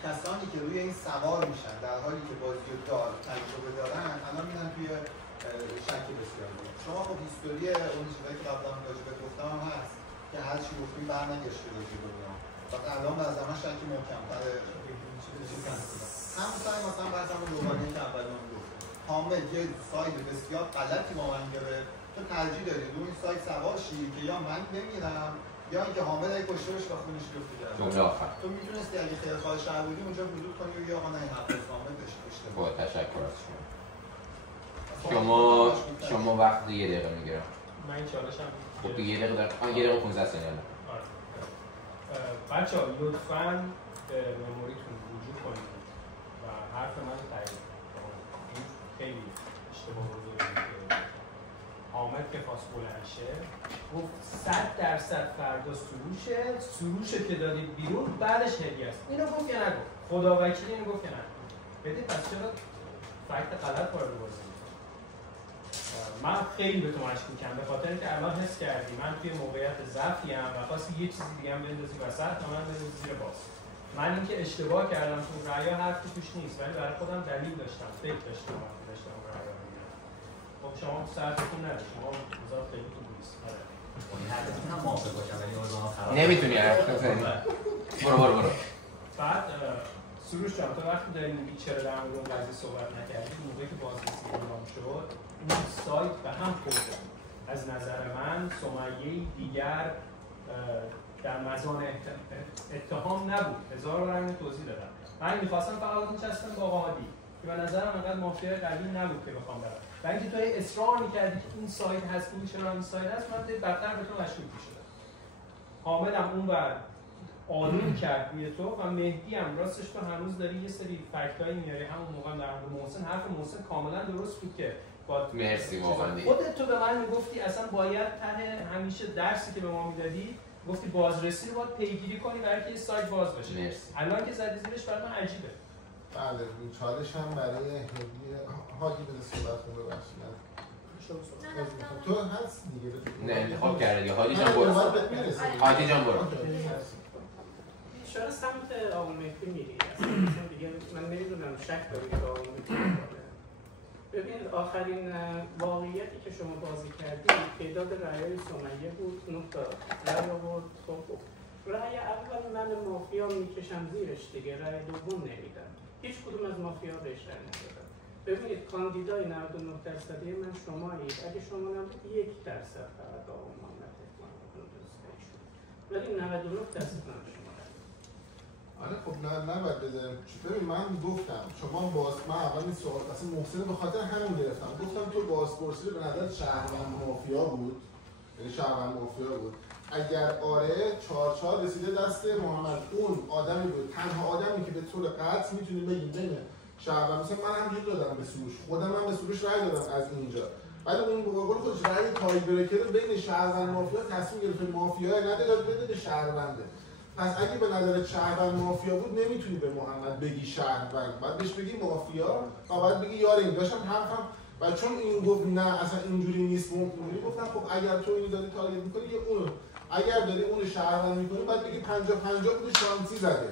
کسانی که روی این سوار میشن در حالی که بازی دار تجربه دارن الان میرن توی شک بسیار دارن. شما خب هیستوری اون چیزایی که قبلا راجع به گفتم هم هست که هر چی گفتیم برنگشته راجع به اونها فقط الان به زمان شکی محکم‌تر همون مثلا بحثمون دوباره که اول من گفتم حامد یه ساید بسیار غلطی با من گرفت، تو ترجیح دادی روی این ساید سوار شی که یا من بمیرم یا اینکه حامد اگه کشتهش و خونش بیفته جلو. جمله آخر تو میتونستی اگه خیرخواه شهر بودی اونجا ورود کنی و یا آقا نه این حرف حامد داشته با تشکر از شما وقت یه دقیقه میگیرم. من این چالشم خب دیگه یه دقیقه دارم. یه دقیقه 15 ثانیه. بچه‌ها لطفاً به مموریتون رجوع کنید و حرف من رو تایید کنید. این خیلی اشتباه بزرگیه. حامد که خواست بلند شه گفت 100% فردا سروشه که دادید بیرون بعدش هدیه است. اینو گفت یا نگفت؟ خدا وکیلی اینو گفت یا نگفت؟ بدید پس چرا فکت غلط وارد بازی می‌کنی؟ من خیلی به تو مشکوکم به خاطر اینکه الان حس کردی من توی موقعیت ضعفی ام و خواستی یه چیزی دیگه هم بندازی وسط و من بندازی زیر باز. من اینکه اشتباه کردم تو رأیا حرفی توش نیست ولی برای خودم دلیل داشتم، فکر داشتم وقتی داشتم رأیا می‌دادم. خب شما سرتون نده، شما وزارت خیلی تو نیست. این حرفتون هم موافق باشم ولی اوضاع خراب نمیتونی حرف بزنی. برو. بعد سروش جان تو وقتی داری میگی چرا در مورد اون قضیه صحبت نکردی موقعی که بازرسی اعلام شد اون سایت به هم خورده. از نظر من سمیه دیگر در مزان اتهام نبود. هزار بار توضیح دادم. من می‌خواستم فقط می‌چستم با آقا هادی که به نظرم انقدر مافیا قوی نبود که بخوام برم. و اینکه تو اصرار می‌کردی که این سایت هست اون چرا این سایت هست من بدتر به تو مشکوک می‌شدم. حامدم اون بر آلون کرد روی تو و مهدی هم راستش تو هنوز داری یه سری فکتایی میاری همون موقع در مورد محسن حرف محسن کاملا درست بود که مرسی واقعا خودت تو به من میگفتی اصلا باید ته همیشه درسی که به ما میدادی گفتی بازرسی رو باید پیگیری کنی برای اینکه سایت باز بشه. مرسی. الان که زدی زیرش برای من عجیبه. بله چالش هم برای هادی بده صحبت کنه ببخشید. تو هست دیگه نه انتخاب کرده دیگه. هادی جان برو. هادی جان برو. چرا سمت آقا مهدی میری؟ اصلا دیگه من نمیدونم شک داری که آقا مهدی ببین آخرین واقعیتی که شما بازی کردید تعداد رأیای سمیه بود 9 تا رأی آورد. خب رأی اول من مافیا میکشم زیرش دیگه، رأی دوم نمیدم. هیچ کدوم از مافیا بهش رأی ندادن. ببینید کاندیدای 99% من شمایید. اگه شما نبود 1% فقط آقا محمد ولی 99% من شما. آره خب نباید بده. ببین من گفتم شما من اول این سوال اصلا محسن به خاطر همین گرفتم. گفتم تو بازپرسی به نظر شهروند مافیا بود، یعنی شهروند مافیا بود. اگر آره 4-4 رسیده دست محمد اون آدمی بود، تنها آدمی که به طور قطع میتونه بگیم بین شهروند مثلا من همینجوری دادم به سروش، خودم من به سروش رأی دادم از اینجا، ولی اون به قول خودش رأی تای بریکر بین شهروند مافیا تصمیم گرفت مافیا نده داد بده به شهرونده. پس اگه به نظر شهروند مافیا بود نمیتونی به محمد بگی شهروند، باید بهش بگی مافیا و باید بگی یار این داشتم حرفم و چون این گفت نه اصلا اینجوری نیست اونجوری گفتم خب اگر تو اینو داری تارگت می‌کنی یه اونو اگر داری اونو شهروند می‌کنی باید بگی 50-50 بوده شانسی زده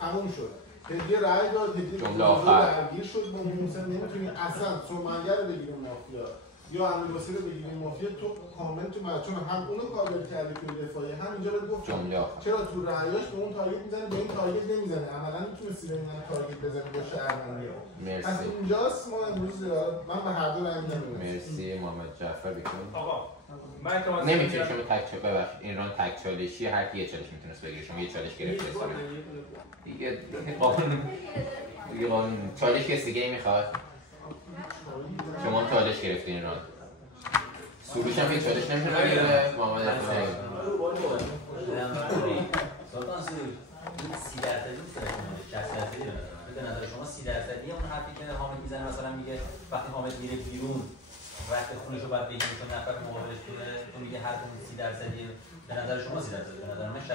تموم شد. هدیه رأی داد، هدیه درگیر شد با محسن، نمیتونی اصلا سومنگر رو بگیری مافیا یا امیرحسین رو بگیری مافیا. تو کامل تو چون هم اونو کاور کردی توی دفاعی هم اینجا بهت گفت چرا تو رأیاش به اون تارگت میزنه به این تارگت نمیزنه، عملاً میتونستی به من تارگت بزنی با شهروندی. پس اینجاست ما امروز من به هر دو رأی میدم. مرسی محمد جعفر بکنید. آقا من نمیتونی شما تک ببخشید این ران تک چالشی هر کی یه چالش میتونست بگیره، شما یه چالش گرفتی دیگه قانون چالش کسی دیگه میخواد؟ شما چالش گرفتین ران سروش هم یه چالش نمیتونه بگیره محمد افغانی سلطان سروش 30% نیست 60% به نظر شما 30% اون حرفی که حامد میزنه مثلا میگه وقتی حامد میره بیرون رد خونش رو باید بگیره چون نفر مقابلش بوده تو میگه هر کدوم 30% به نظر شما 30% به نظر من 60%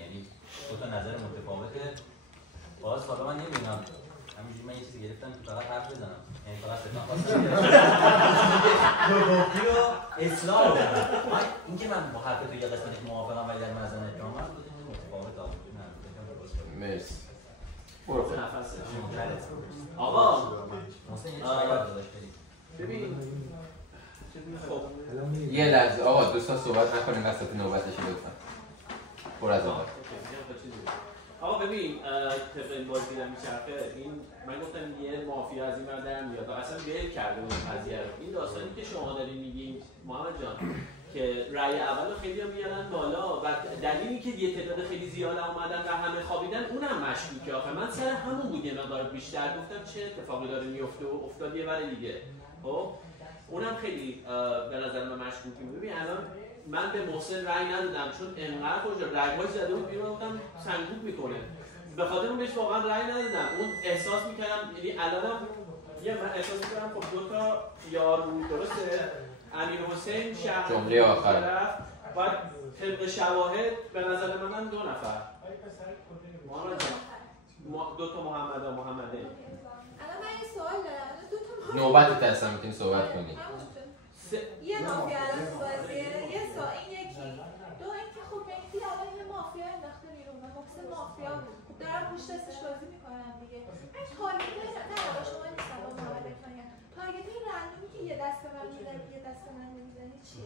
یعنی دو تا نظر متفاوته. باز حالا من نمیدونم همینجوری من یه چیزی گرفتم که فقط حرف بزنم یعنی فقط ستان خواستم گفتی رو اصلاح کنم. اینکه من با حرف تو یه قسمتش موافقم ولی در مزن اتهام من متفاوت مرسی برو نفس آقا محسن یه چیزی داشت ببین خب یه لحظه آقا دوستان صحبت نکنیم وسط نوبتشه لطفا. برو از آقا. آقا ببین طبق این بازی دیدم میچرخه این من گفتم یه مافیا از این ور در میاد و اصلا ول کرده اون قضیه رو. این داستانی که شما دارین میگین محمد جان که رأی اول خیلی هم میارن بالا و دلیلی که یه تعداد خیلی زیاد اومدن و همه خوابیدن اونم مشکوکه. آخه من سر همون بود یه مقدار بیشتر گفتم چه اتفاقی داره میفته و افتاد یه ور دیگه. خب اونم خیلی به نظر من مشکوکی بود. ببین الان من به محسن رأی ندادم چون انقدر کجا رگ‌های زده بود بیرون گفتم سنگوب میکنه به خاطر اون بهش واقعا رأی ندادم. اون احساس میکردم یعنی الانم یه من احساس میکردم خب دو تا یار بود درسته امیرحسین شهر جمله آخر بعد طبق شواهد به نظر منم 2 نفر محمد جان 2 تا محمده الان من یه سوال دارم 2 تا نوبت هستم میتونی صحبت کنی. یه مافیا الان تو بازیه یه این یکی دو اینکه خب مهدی الان یه مافیا انداخته بیرون و محسن مافیا بود خب دارم پشت دستش بازی میکنم دیگه. من تارگت نه با شما نیستم با محمد افغانی تارگت رندومی که یه دست به من میزنی یه دست به من نمیزنی چیه؟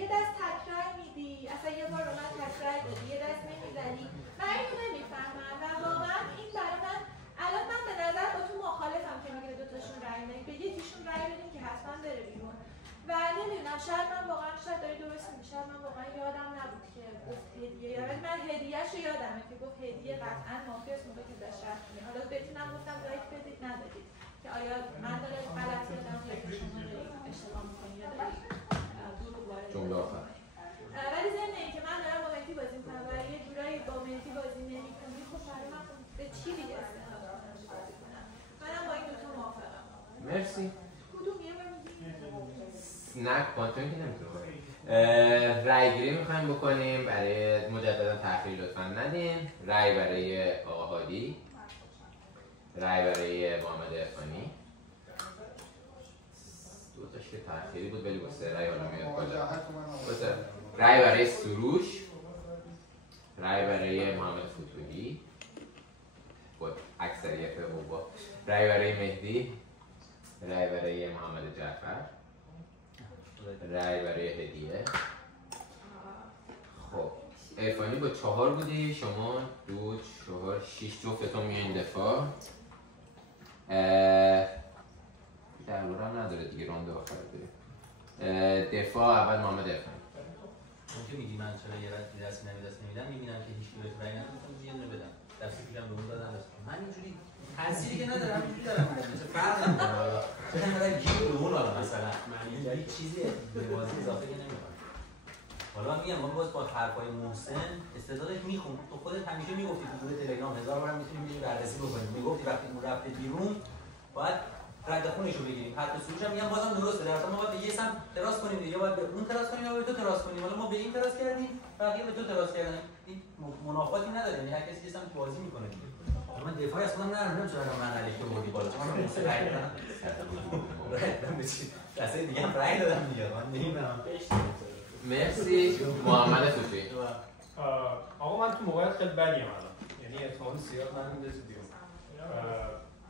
یه دست تکرار میدی اصلا یه بار به من تکرار دادی یه دست نمیزنی من اینو نمیفهمم و واقعا این برای من الان من به نظر با تو مخالفم که میگه دوتاشون رأی ندید به یکیشون رأی بدیم که حتما بره بیرون و نمیدونم شاید من واقعا شاید داری درست میگی شاید من واقعا یادم نبود که گفت هدیه یا من هدیه‌شو یادمه که گفت هدیه قطعا مافیاست موقعی که داشت شرط می‌کنه. حالا بهتونم گفتم لایک بدید ندادید که آیا من داره غلط یادم یا شما دارید اشتباه می‌کنید یا دارید دروغ وارد جمله آخر ولی ضمن اینکه من دارم با مهدی بازی می‌کنم و یه جورایی با مهدی بازی نمی‌کنی خب برای من به چی دیگه استفاده کنم منم با این دو تا موافقم. مرسی. کدوم یه نه کوانتومی که نمیتونه رأی گیری میخوایم بکنیم برای مجددا تأخیر لطفا ندین. رأی برای آقا هادی، رأی برای محمد افغانی 2 تاش که تأخیری بود ولی واسه رأی حالا میاد بالا. واسه رأی برای سروش، رأی برای محمد فتوحی با اکثریت بابا، رأی برای مهدی، رأی برای محمد جعفر، رأی برای هدیه. خب افغانی با 4 بودی، شما 2 4 6 جفتتون میاین دفاع. درباره هم نداره دیگه راند آخر داره. دفاع اول محمد افغانی. اون که میگی من چرا یه دست نمیدم میبینم که هیچ کی بهت رأی نداد یه دونه بدم دستی پیشم به اون دادم من اینجوری تأثیری که ندارم اینجوری دارم میگم فرق نمیکنه حالا چون مثلا گیر به اون حالا مثلا من اینجوری چیزی به بازی اضافه نمیکنم. حالا میگم من باز با حرفای محسن استعدادش میخوام تو خودت همیشه میگفتی تو گروه تلگرام 1000 بارم میتونیم بریم بررسی بکنیم میگفتی وقتی اون رفته بیرون باید رد خونش رو بگیریم. حتی سروش هم میگم بازم درسته در اصل ما باید به یه سم تراس کنیم یا باید به اون تراس کنیم یا به تو تراس کنیم. حالا ما به این تراس کردیم بقیه به تو تراس کردن منافاتی نداره، یعنی هر کسی هم بازی میکنه دیگه. من دفاعی از خودم ندارم، چرا من علیه که بودی بالا، چون من مثل رای دادم. رای دادم بچی. کسی دیگه هم رای دادم دیگه. من نمیدونم. مرسی. محمد توفی. آقا من تو موقعیت خیلی بدیم الان. یعنی احتمال زیاد من میندازه بیرون.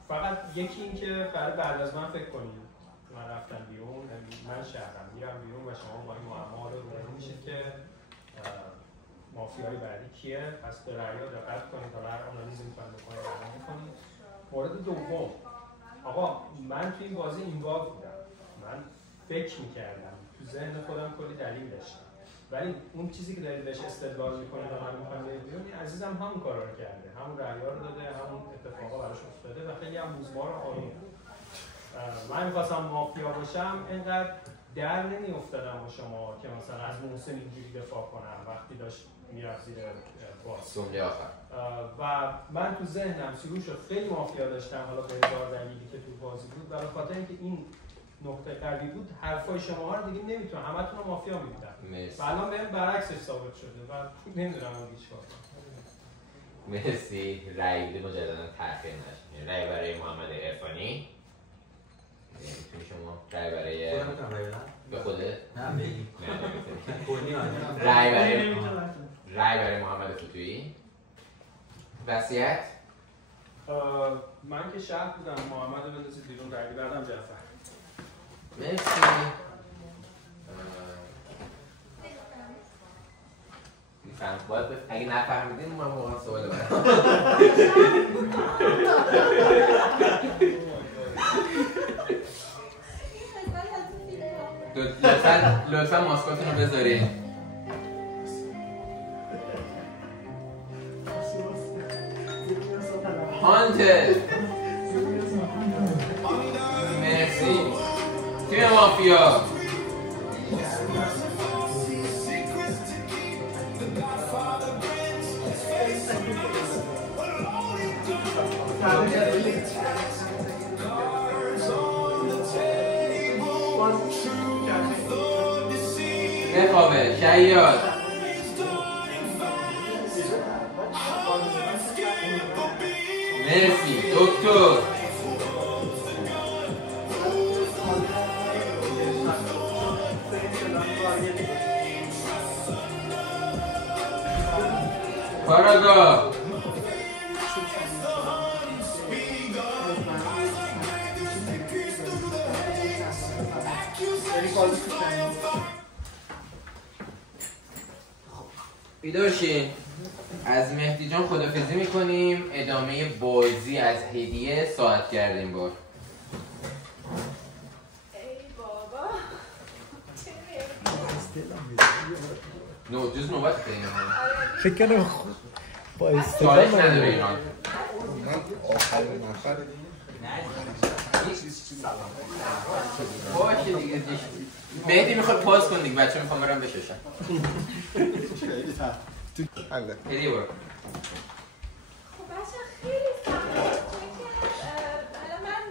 فقط یکی این که برای بعد از من فکر کنید. من رفتم بیرون، من شهرم میرم بیرون و شما با این معما رو روبرو میشید که مافیای بعدی کیه؟ پس به رأی‌ها دقت کنید تا هر آنالیزی می‌خواید بکنید اعلام کنید. مورد دوم، آقا من توی این بازی اینوالو بودم. من فکر می‌کردم، تو ذهن خودم کلی دلیل داشتم. ولی اون چیزی که دارید بهش استدلال می‌کنید و من می‌خوام برید بیرون، عزیزم همون کارا رو کرده. همون رأی‌ها رو داده، همون اتفاقا براش افتاده و خیلی هم موزمار و آروم. من می‌خواستم مافیا باشم، اینقدر در نمی‌افتادم با شما که مثلا از محسن اینجوری دفاع کنم وقتی داشت میرفت زیر باز. جمله آخر. و من تو ذهنم شروع شد خیلی مافیا داشتم، حالا به هزار دلیلی که تو بازی بود، ولی خاطر اینکه این نقطه قوی بود حرفای شما رو دیگه نمیتونم همتون رو مافیا می‌دیدم. و الان بهم برعکسش ثابت شده و نمیدونم اون چیکار کنم. مرسی. رأی گیری مجددا تأخیر نشه. رأی برای محمد عرفانی. میتونی شما رأی برای خودم میتونم رأی بدم؟ به خودت؟ نه بگی. رأی برای محمد فتویی. وصیت؟ من که شهر بودم، محمد رو بندازید بیرون، رأی بعدم جعفر. مرسی. باید اگه نفهمیدین من واقعا سوال برم. لطفا ماسکاتون رو بذارین. هانتر. مرسی. تیم مافیا. نخوابه شیاد. مرسی. دکتر. کاراگاه. بیدار شین. از مهدی جان خدافظی میکنیم. ادامه بازی از هدیه ساعت کردیم بار. ای بابا نو جز نوبت داریم. فکر کنم با استفاده نداره ایران. آخر نفر باشه دیگه. مهدی میخواد پاس کن دیگه، بچه میخوام برم بششم. هدیه برو. خب بچه خیلی سخته، چون که حالا من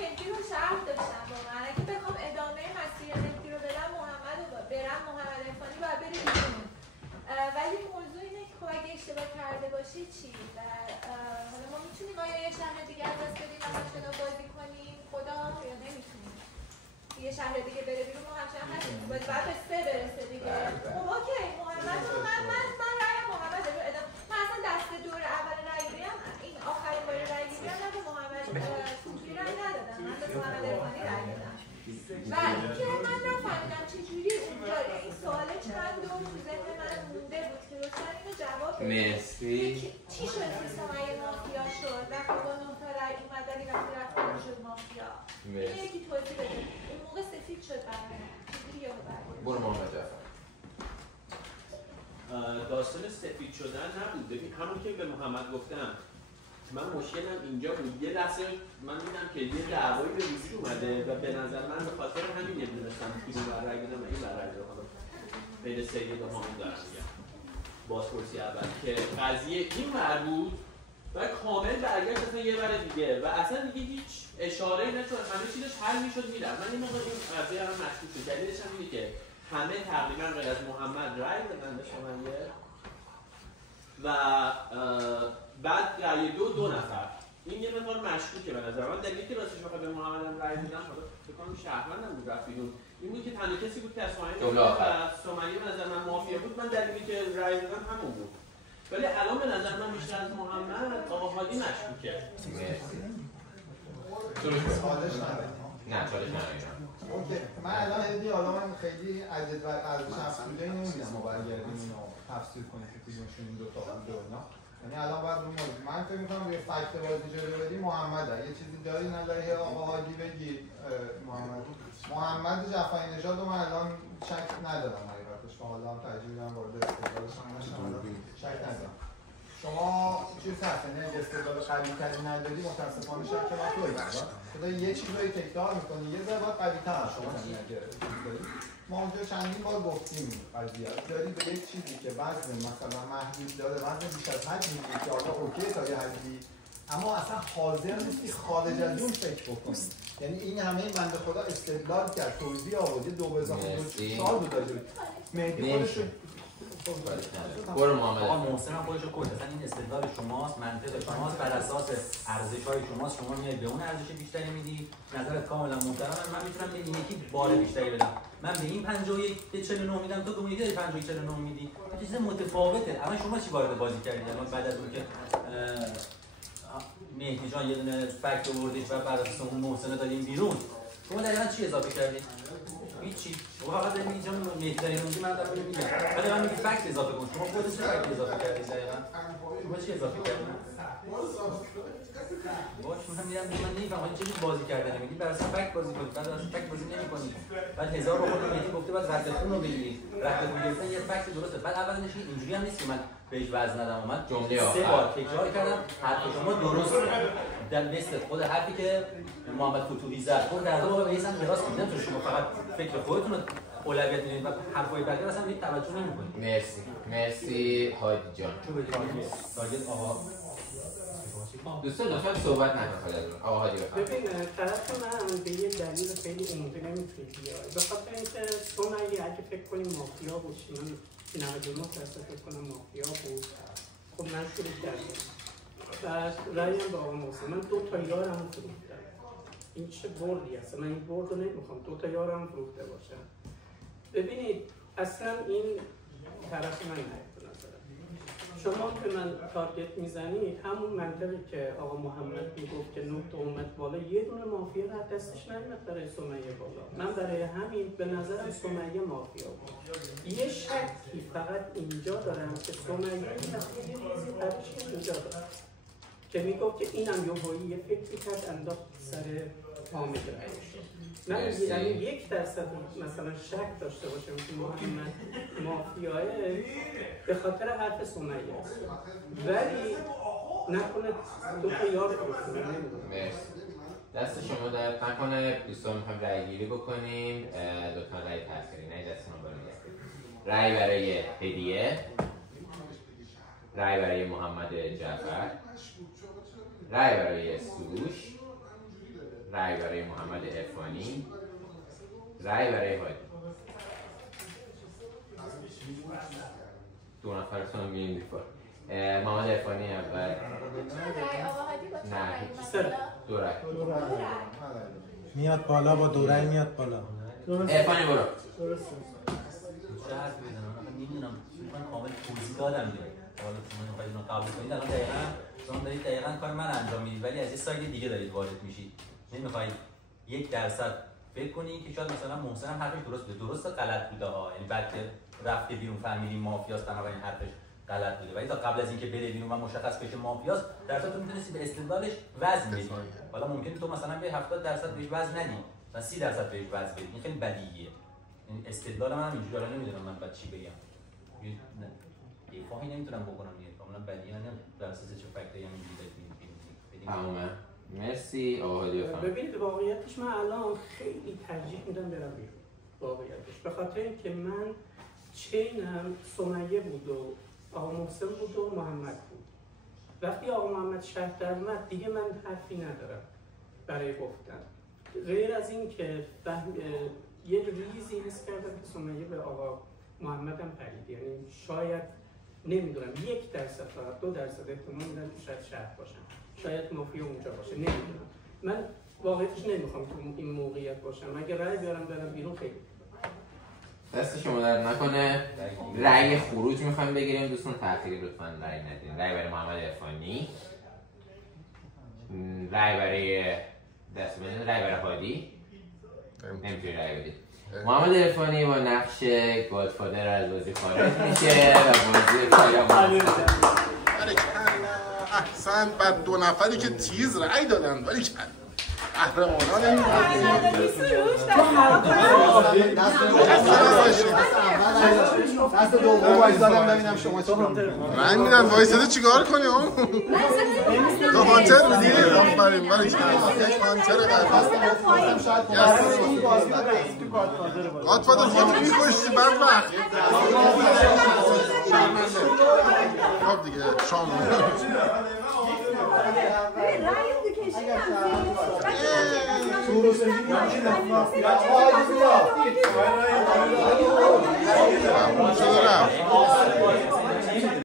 مهدی رو شرط داشتم واقعا. اگه بخوام ادامه مسیر مهدی رو برم محمد عرفانی باید بری بیرون. ولی موضوع اینه که خب اگه اشتباه کرده باشی چی؟ و حالا ما میتونیم آیا یه شهر دیگه از دست بدیم و همچنان بازی کنیم خدا یا نمیتونیم؟ یه شهر دیگه بره بیرون ما همچنان هستیم باید به 3 برسه دیگه. خب اوکی محمد رو من رأیم محمد رو ادامه. من اصلا دست دور اول رأی گیریم این آخرین بار رأی گیریم نه به محمد توفی رأی ندادم، من به محمد عرفانی رأی دادم. و اینکه من نفهمیدم چجوری اونجا این سوال چند دور تو ذهن من مونده بود که لطفا اینو جواب بدید. مرسی. چی شد که سمیه مافیا شد وقتی با 9 تا رأی اومد ولی وقتی رفتن شد مافیا؟ اینو یکی توضیح بده. اون موقع سفید شد برای من چجوری یهو برگشت؟ برو محمد جعفر. داستان سفید شدن نبود. ببین همون که به محمد گفتم من مشکلم اینجا بود. یه لحظه من دیدم که یه دعوایی به وجود اومده و به نظر من به خاطر همین نمی‌دونستم کدوم ور رأی بدم و این ور رأی بدم. بین سید و حامد دارم میگم بازپرسی اول که قضیه این ور بود و کامل برگشت اصلا یه ور دیگه و اصلا دیگه هیچ اشاره‌ای نشد، همه چیزش حل می‌شد میرم. من این موقع این قضیه الان مشکوک شد. دلیلش هم اینه که همه تقریبا غیر از محمد رأی دادن به شمایه و بعد رأی دو نفر. این یه مقدار مشکوکه به نظر من. دلیلی که راستش بخوام به محمد رأی بدم، حالا فکر کنم شهروندم بود رفت بیرون، این بود که تنها کسی بود که از سمیه و سمیه به نظر من مافیا بود. من دلیلی که رأی دادم همون بود. ولی الان به نظر من بیشتر از محمد آقا هادی مشکوکه. چالش ندارم. نه چالش ندارم. اوکی، من الان حالا من خیلی ارزش افزوده نمیدونم ما برگردیم اینو تفسیر کنیم که کدومشون این دو تا بوده و اینا. یعنی الان باید رو موضوع من فکر می‌کنم روی فکت بازی جلو بدی محمد یه چیزی داری علیه آقا هادی بگی. محمد جعفری نژاد رو من الان شک ندارم حقیقتش، که حالا هم ترجیح میدم وارد استدلالش نشم، شک ندارم. شما چیز هست، یعنی اگه استدلال قوی‌تری نداری متأسفانه شک من توی خدا یه چیزایی تکرار می‌کنی، یه ذره باید قوی‌تر از شما اگه ما اونجا چندین بار گفتیم قضیه داری به یک چیزی که وزن مثلا محدود داره، وزن بیش از حد میگی که آقا اوکی تا یه حدی، اما اصلا حاضر نیستی خارج از اون فکر بکنی. یعنی این همه این بنده خدا استدلال کرد، توضیح آورد، دو به اضافه 4 بود داشت. مهدی خودش برو محمد. آقا محسن هم خودشو کشت. اصلا این استدلال شماست، منطق شماست، بر اساس ارزش‌های شماست. شما میاد به اون ارزش بیشتری میدی. نظرت کاملا محترمه. من میتونم به این یکی بار بیشتری بدم. من به این 51 به 49 میدم، تو به اون یکی 50 49 میدی. چیز متفاوته. اما شما چی وارد بازی کردید؟ بعد از اون که مهدی جان یه دونه فکت آوردید و بعد از اون محسن دادیم بیرون، شما دقیقاً چی اضافه کردید؟ هیچی. شما فقط دارید اینجا مهدی میگی، من دارم میگم. ولی من میگم فکت اضافه کن. شما خودت چه فکت اضافه کردید دقیقاً؟ شما چی اضافه کردید؟ باش من میگم من نمیفهمم چه بازی کردن میگی، بر اساس فکت بازی کنید، بعد از فکت بازی نمی‌کنید. بعد هزار بار خودت مهدی گفته بعد رد خون رو بگیرید. رد خون گرفتن یه فکت درسته. بعد اول نشین اینجوری هم نیست که من بهش وزن ندم. من جمله آخر 3 بار تکرار کردم حرف شما درست در مثل خود حرفی که محمد فتوحی زد. اون در واقع به این سمت راست میدم چون شما فقط فکر خودتون رو اولویت میدید و حرفای بقیه اصلا هیچ توجه نمی‌کنید. مرسی هادی جان. تارگت آقا دوستان لطفاً صحبت نکنید. آقا هادی بفرمایید. ببین طرف من به یه دلیل خیلی عمده نمیتونی بیاری. به خاطر اینکه سمیه اگه فکر کنیم مافیا بود، من 99% فکر کنم مافیا بود. خب من شروع کردم. بعد رأیم با آقا محسن. من 2 تا یارم فروختم. این چه بردی هست؟ من این برد رو نمیخوام. 2 تا یارم فروخته باشم. ببینید اصلا این طرف من نهید به نظرم. شما که من تارگت میزنید همون منطقی که آقا محمد میگفت که 9 تا اومد بالا، یه دونه مافیا در دستش نیامد برای سمیه بالا. من برای همین به نظرم سمیه مافیا بود. یه شکی فقط اینجا دارم که سمیه یه ریزی برش اینجا دارم که میگفت که اینم یهویی یه فکری کرد انداخت سر حامد رأیش. من یعنی 1% مثلا شک داشته باشم که محمد مافیاه به خاطر حرف سمیه است، ولی نکنه 2 تا یار فروخته. مرسی. دست شما درد نکنه. دوستان میخوایم رأی گیری بکنیم. لطفاً رأی تأخیری نه، دستتون رو برمی‌گردید. رأی برای هدیه، رأی برای محمد جعفر، رأی برای سروش، رأی برای محمد عرفانی، رأی برای هادی. 2 نفرتون میگین دفاع. محمد عرفانی اول. رأی آقا هادی با نه 2 رأی. میاد بالا با 2 رأی میاد بالا. عرفانی برو. درسته. چه حرفی بزنم؟ من نمیدونم. من کامل توضیح دادم دیگه. حالا شما می‌خواید اینو قبول کنید الان دقیقاً شما دارید دقیقاً کار من انجام میدید، ولی از یه ساید دیگه دارید وارد میشید. نمی‌خواید 1% فکر کنید که شاید مثلا محسن هم حرفش درست بوده. درسته غلط بوده ها. یعنی بعد که رفته بیرون فهمیدیم مافیاست، بنابراین حرفش غلط بوده. ولی تا قبل از اینکه بره بیرون و مشخص بشه مافیاست، در تو میتونستی به استدلالش وزن بدی. حالا ممکنه تو مثلا به 70% بهش وزن ندی، مثلا 30% بهش وزن بدی. این خیلی بدیهیه. این استدلال من اینجوری الان نمیدونم من بعد چی بگم. دفاعی نمیتونم بکنم دیگه. کاملا بدیهیه. نه در اساس چه فکتایی هم اینجوری بدیم. تمام. مرسی آقا هادی بفرمایید. ببینید واقعیتش من الان خیلی ترجیح میدم برم بیرون. واقعیتش به خاطر اینکه من چینم سمیه بود و آقا محسن بود و محمد بود. وقتی آقا محمد شهر در اومد دیگه من حرفی ندارم برای گفتن، غیر از این که یه ریزی حس کردم که سمیه به آقا محمد هم پرید. یعنی شاید نمیدونم 1% فقط 2% احتمال میدم که شاید شهر باشم، شاید مافیا اونجا باشه، نمیدونم. من واقعیتش نمیخوام تو این موقعیت باشم. اگه رأی بیارم برم بیرون خیلی دست شما درد نکنه. رأی خروج میخوایم بگیریم دوستان، تأخیری لطفاً رأی ندین. رأی برای محمد عرفانی، رأی برای دست بدین، رأی برای هادی نمیتونی رأی بدید. محمد عرفانی با نقش گادفادر از بازی خارج میشه و بازی پایان. احسن بر 2 نفری که تیز رأی دادن، ولی قهرمانان این دست دوم وایسادم ببینم شما چیکار می‌کنید. رأی میدن وایساده چیکار کنی اون؟ تو هانتر بودی؟ آفرین ولی هانتر گادفادر خودت می‌کشتی بدبخت. خب دیگه شام شده رفت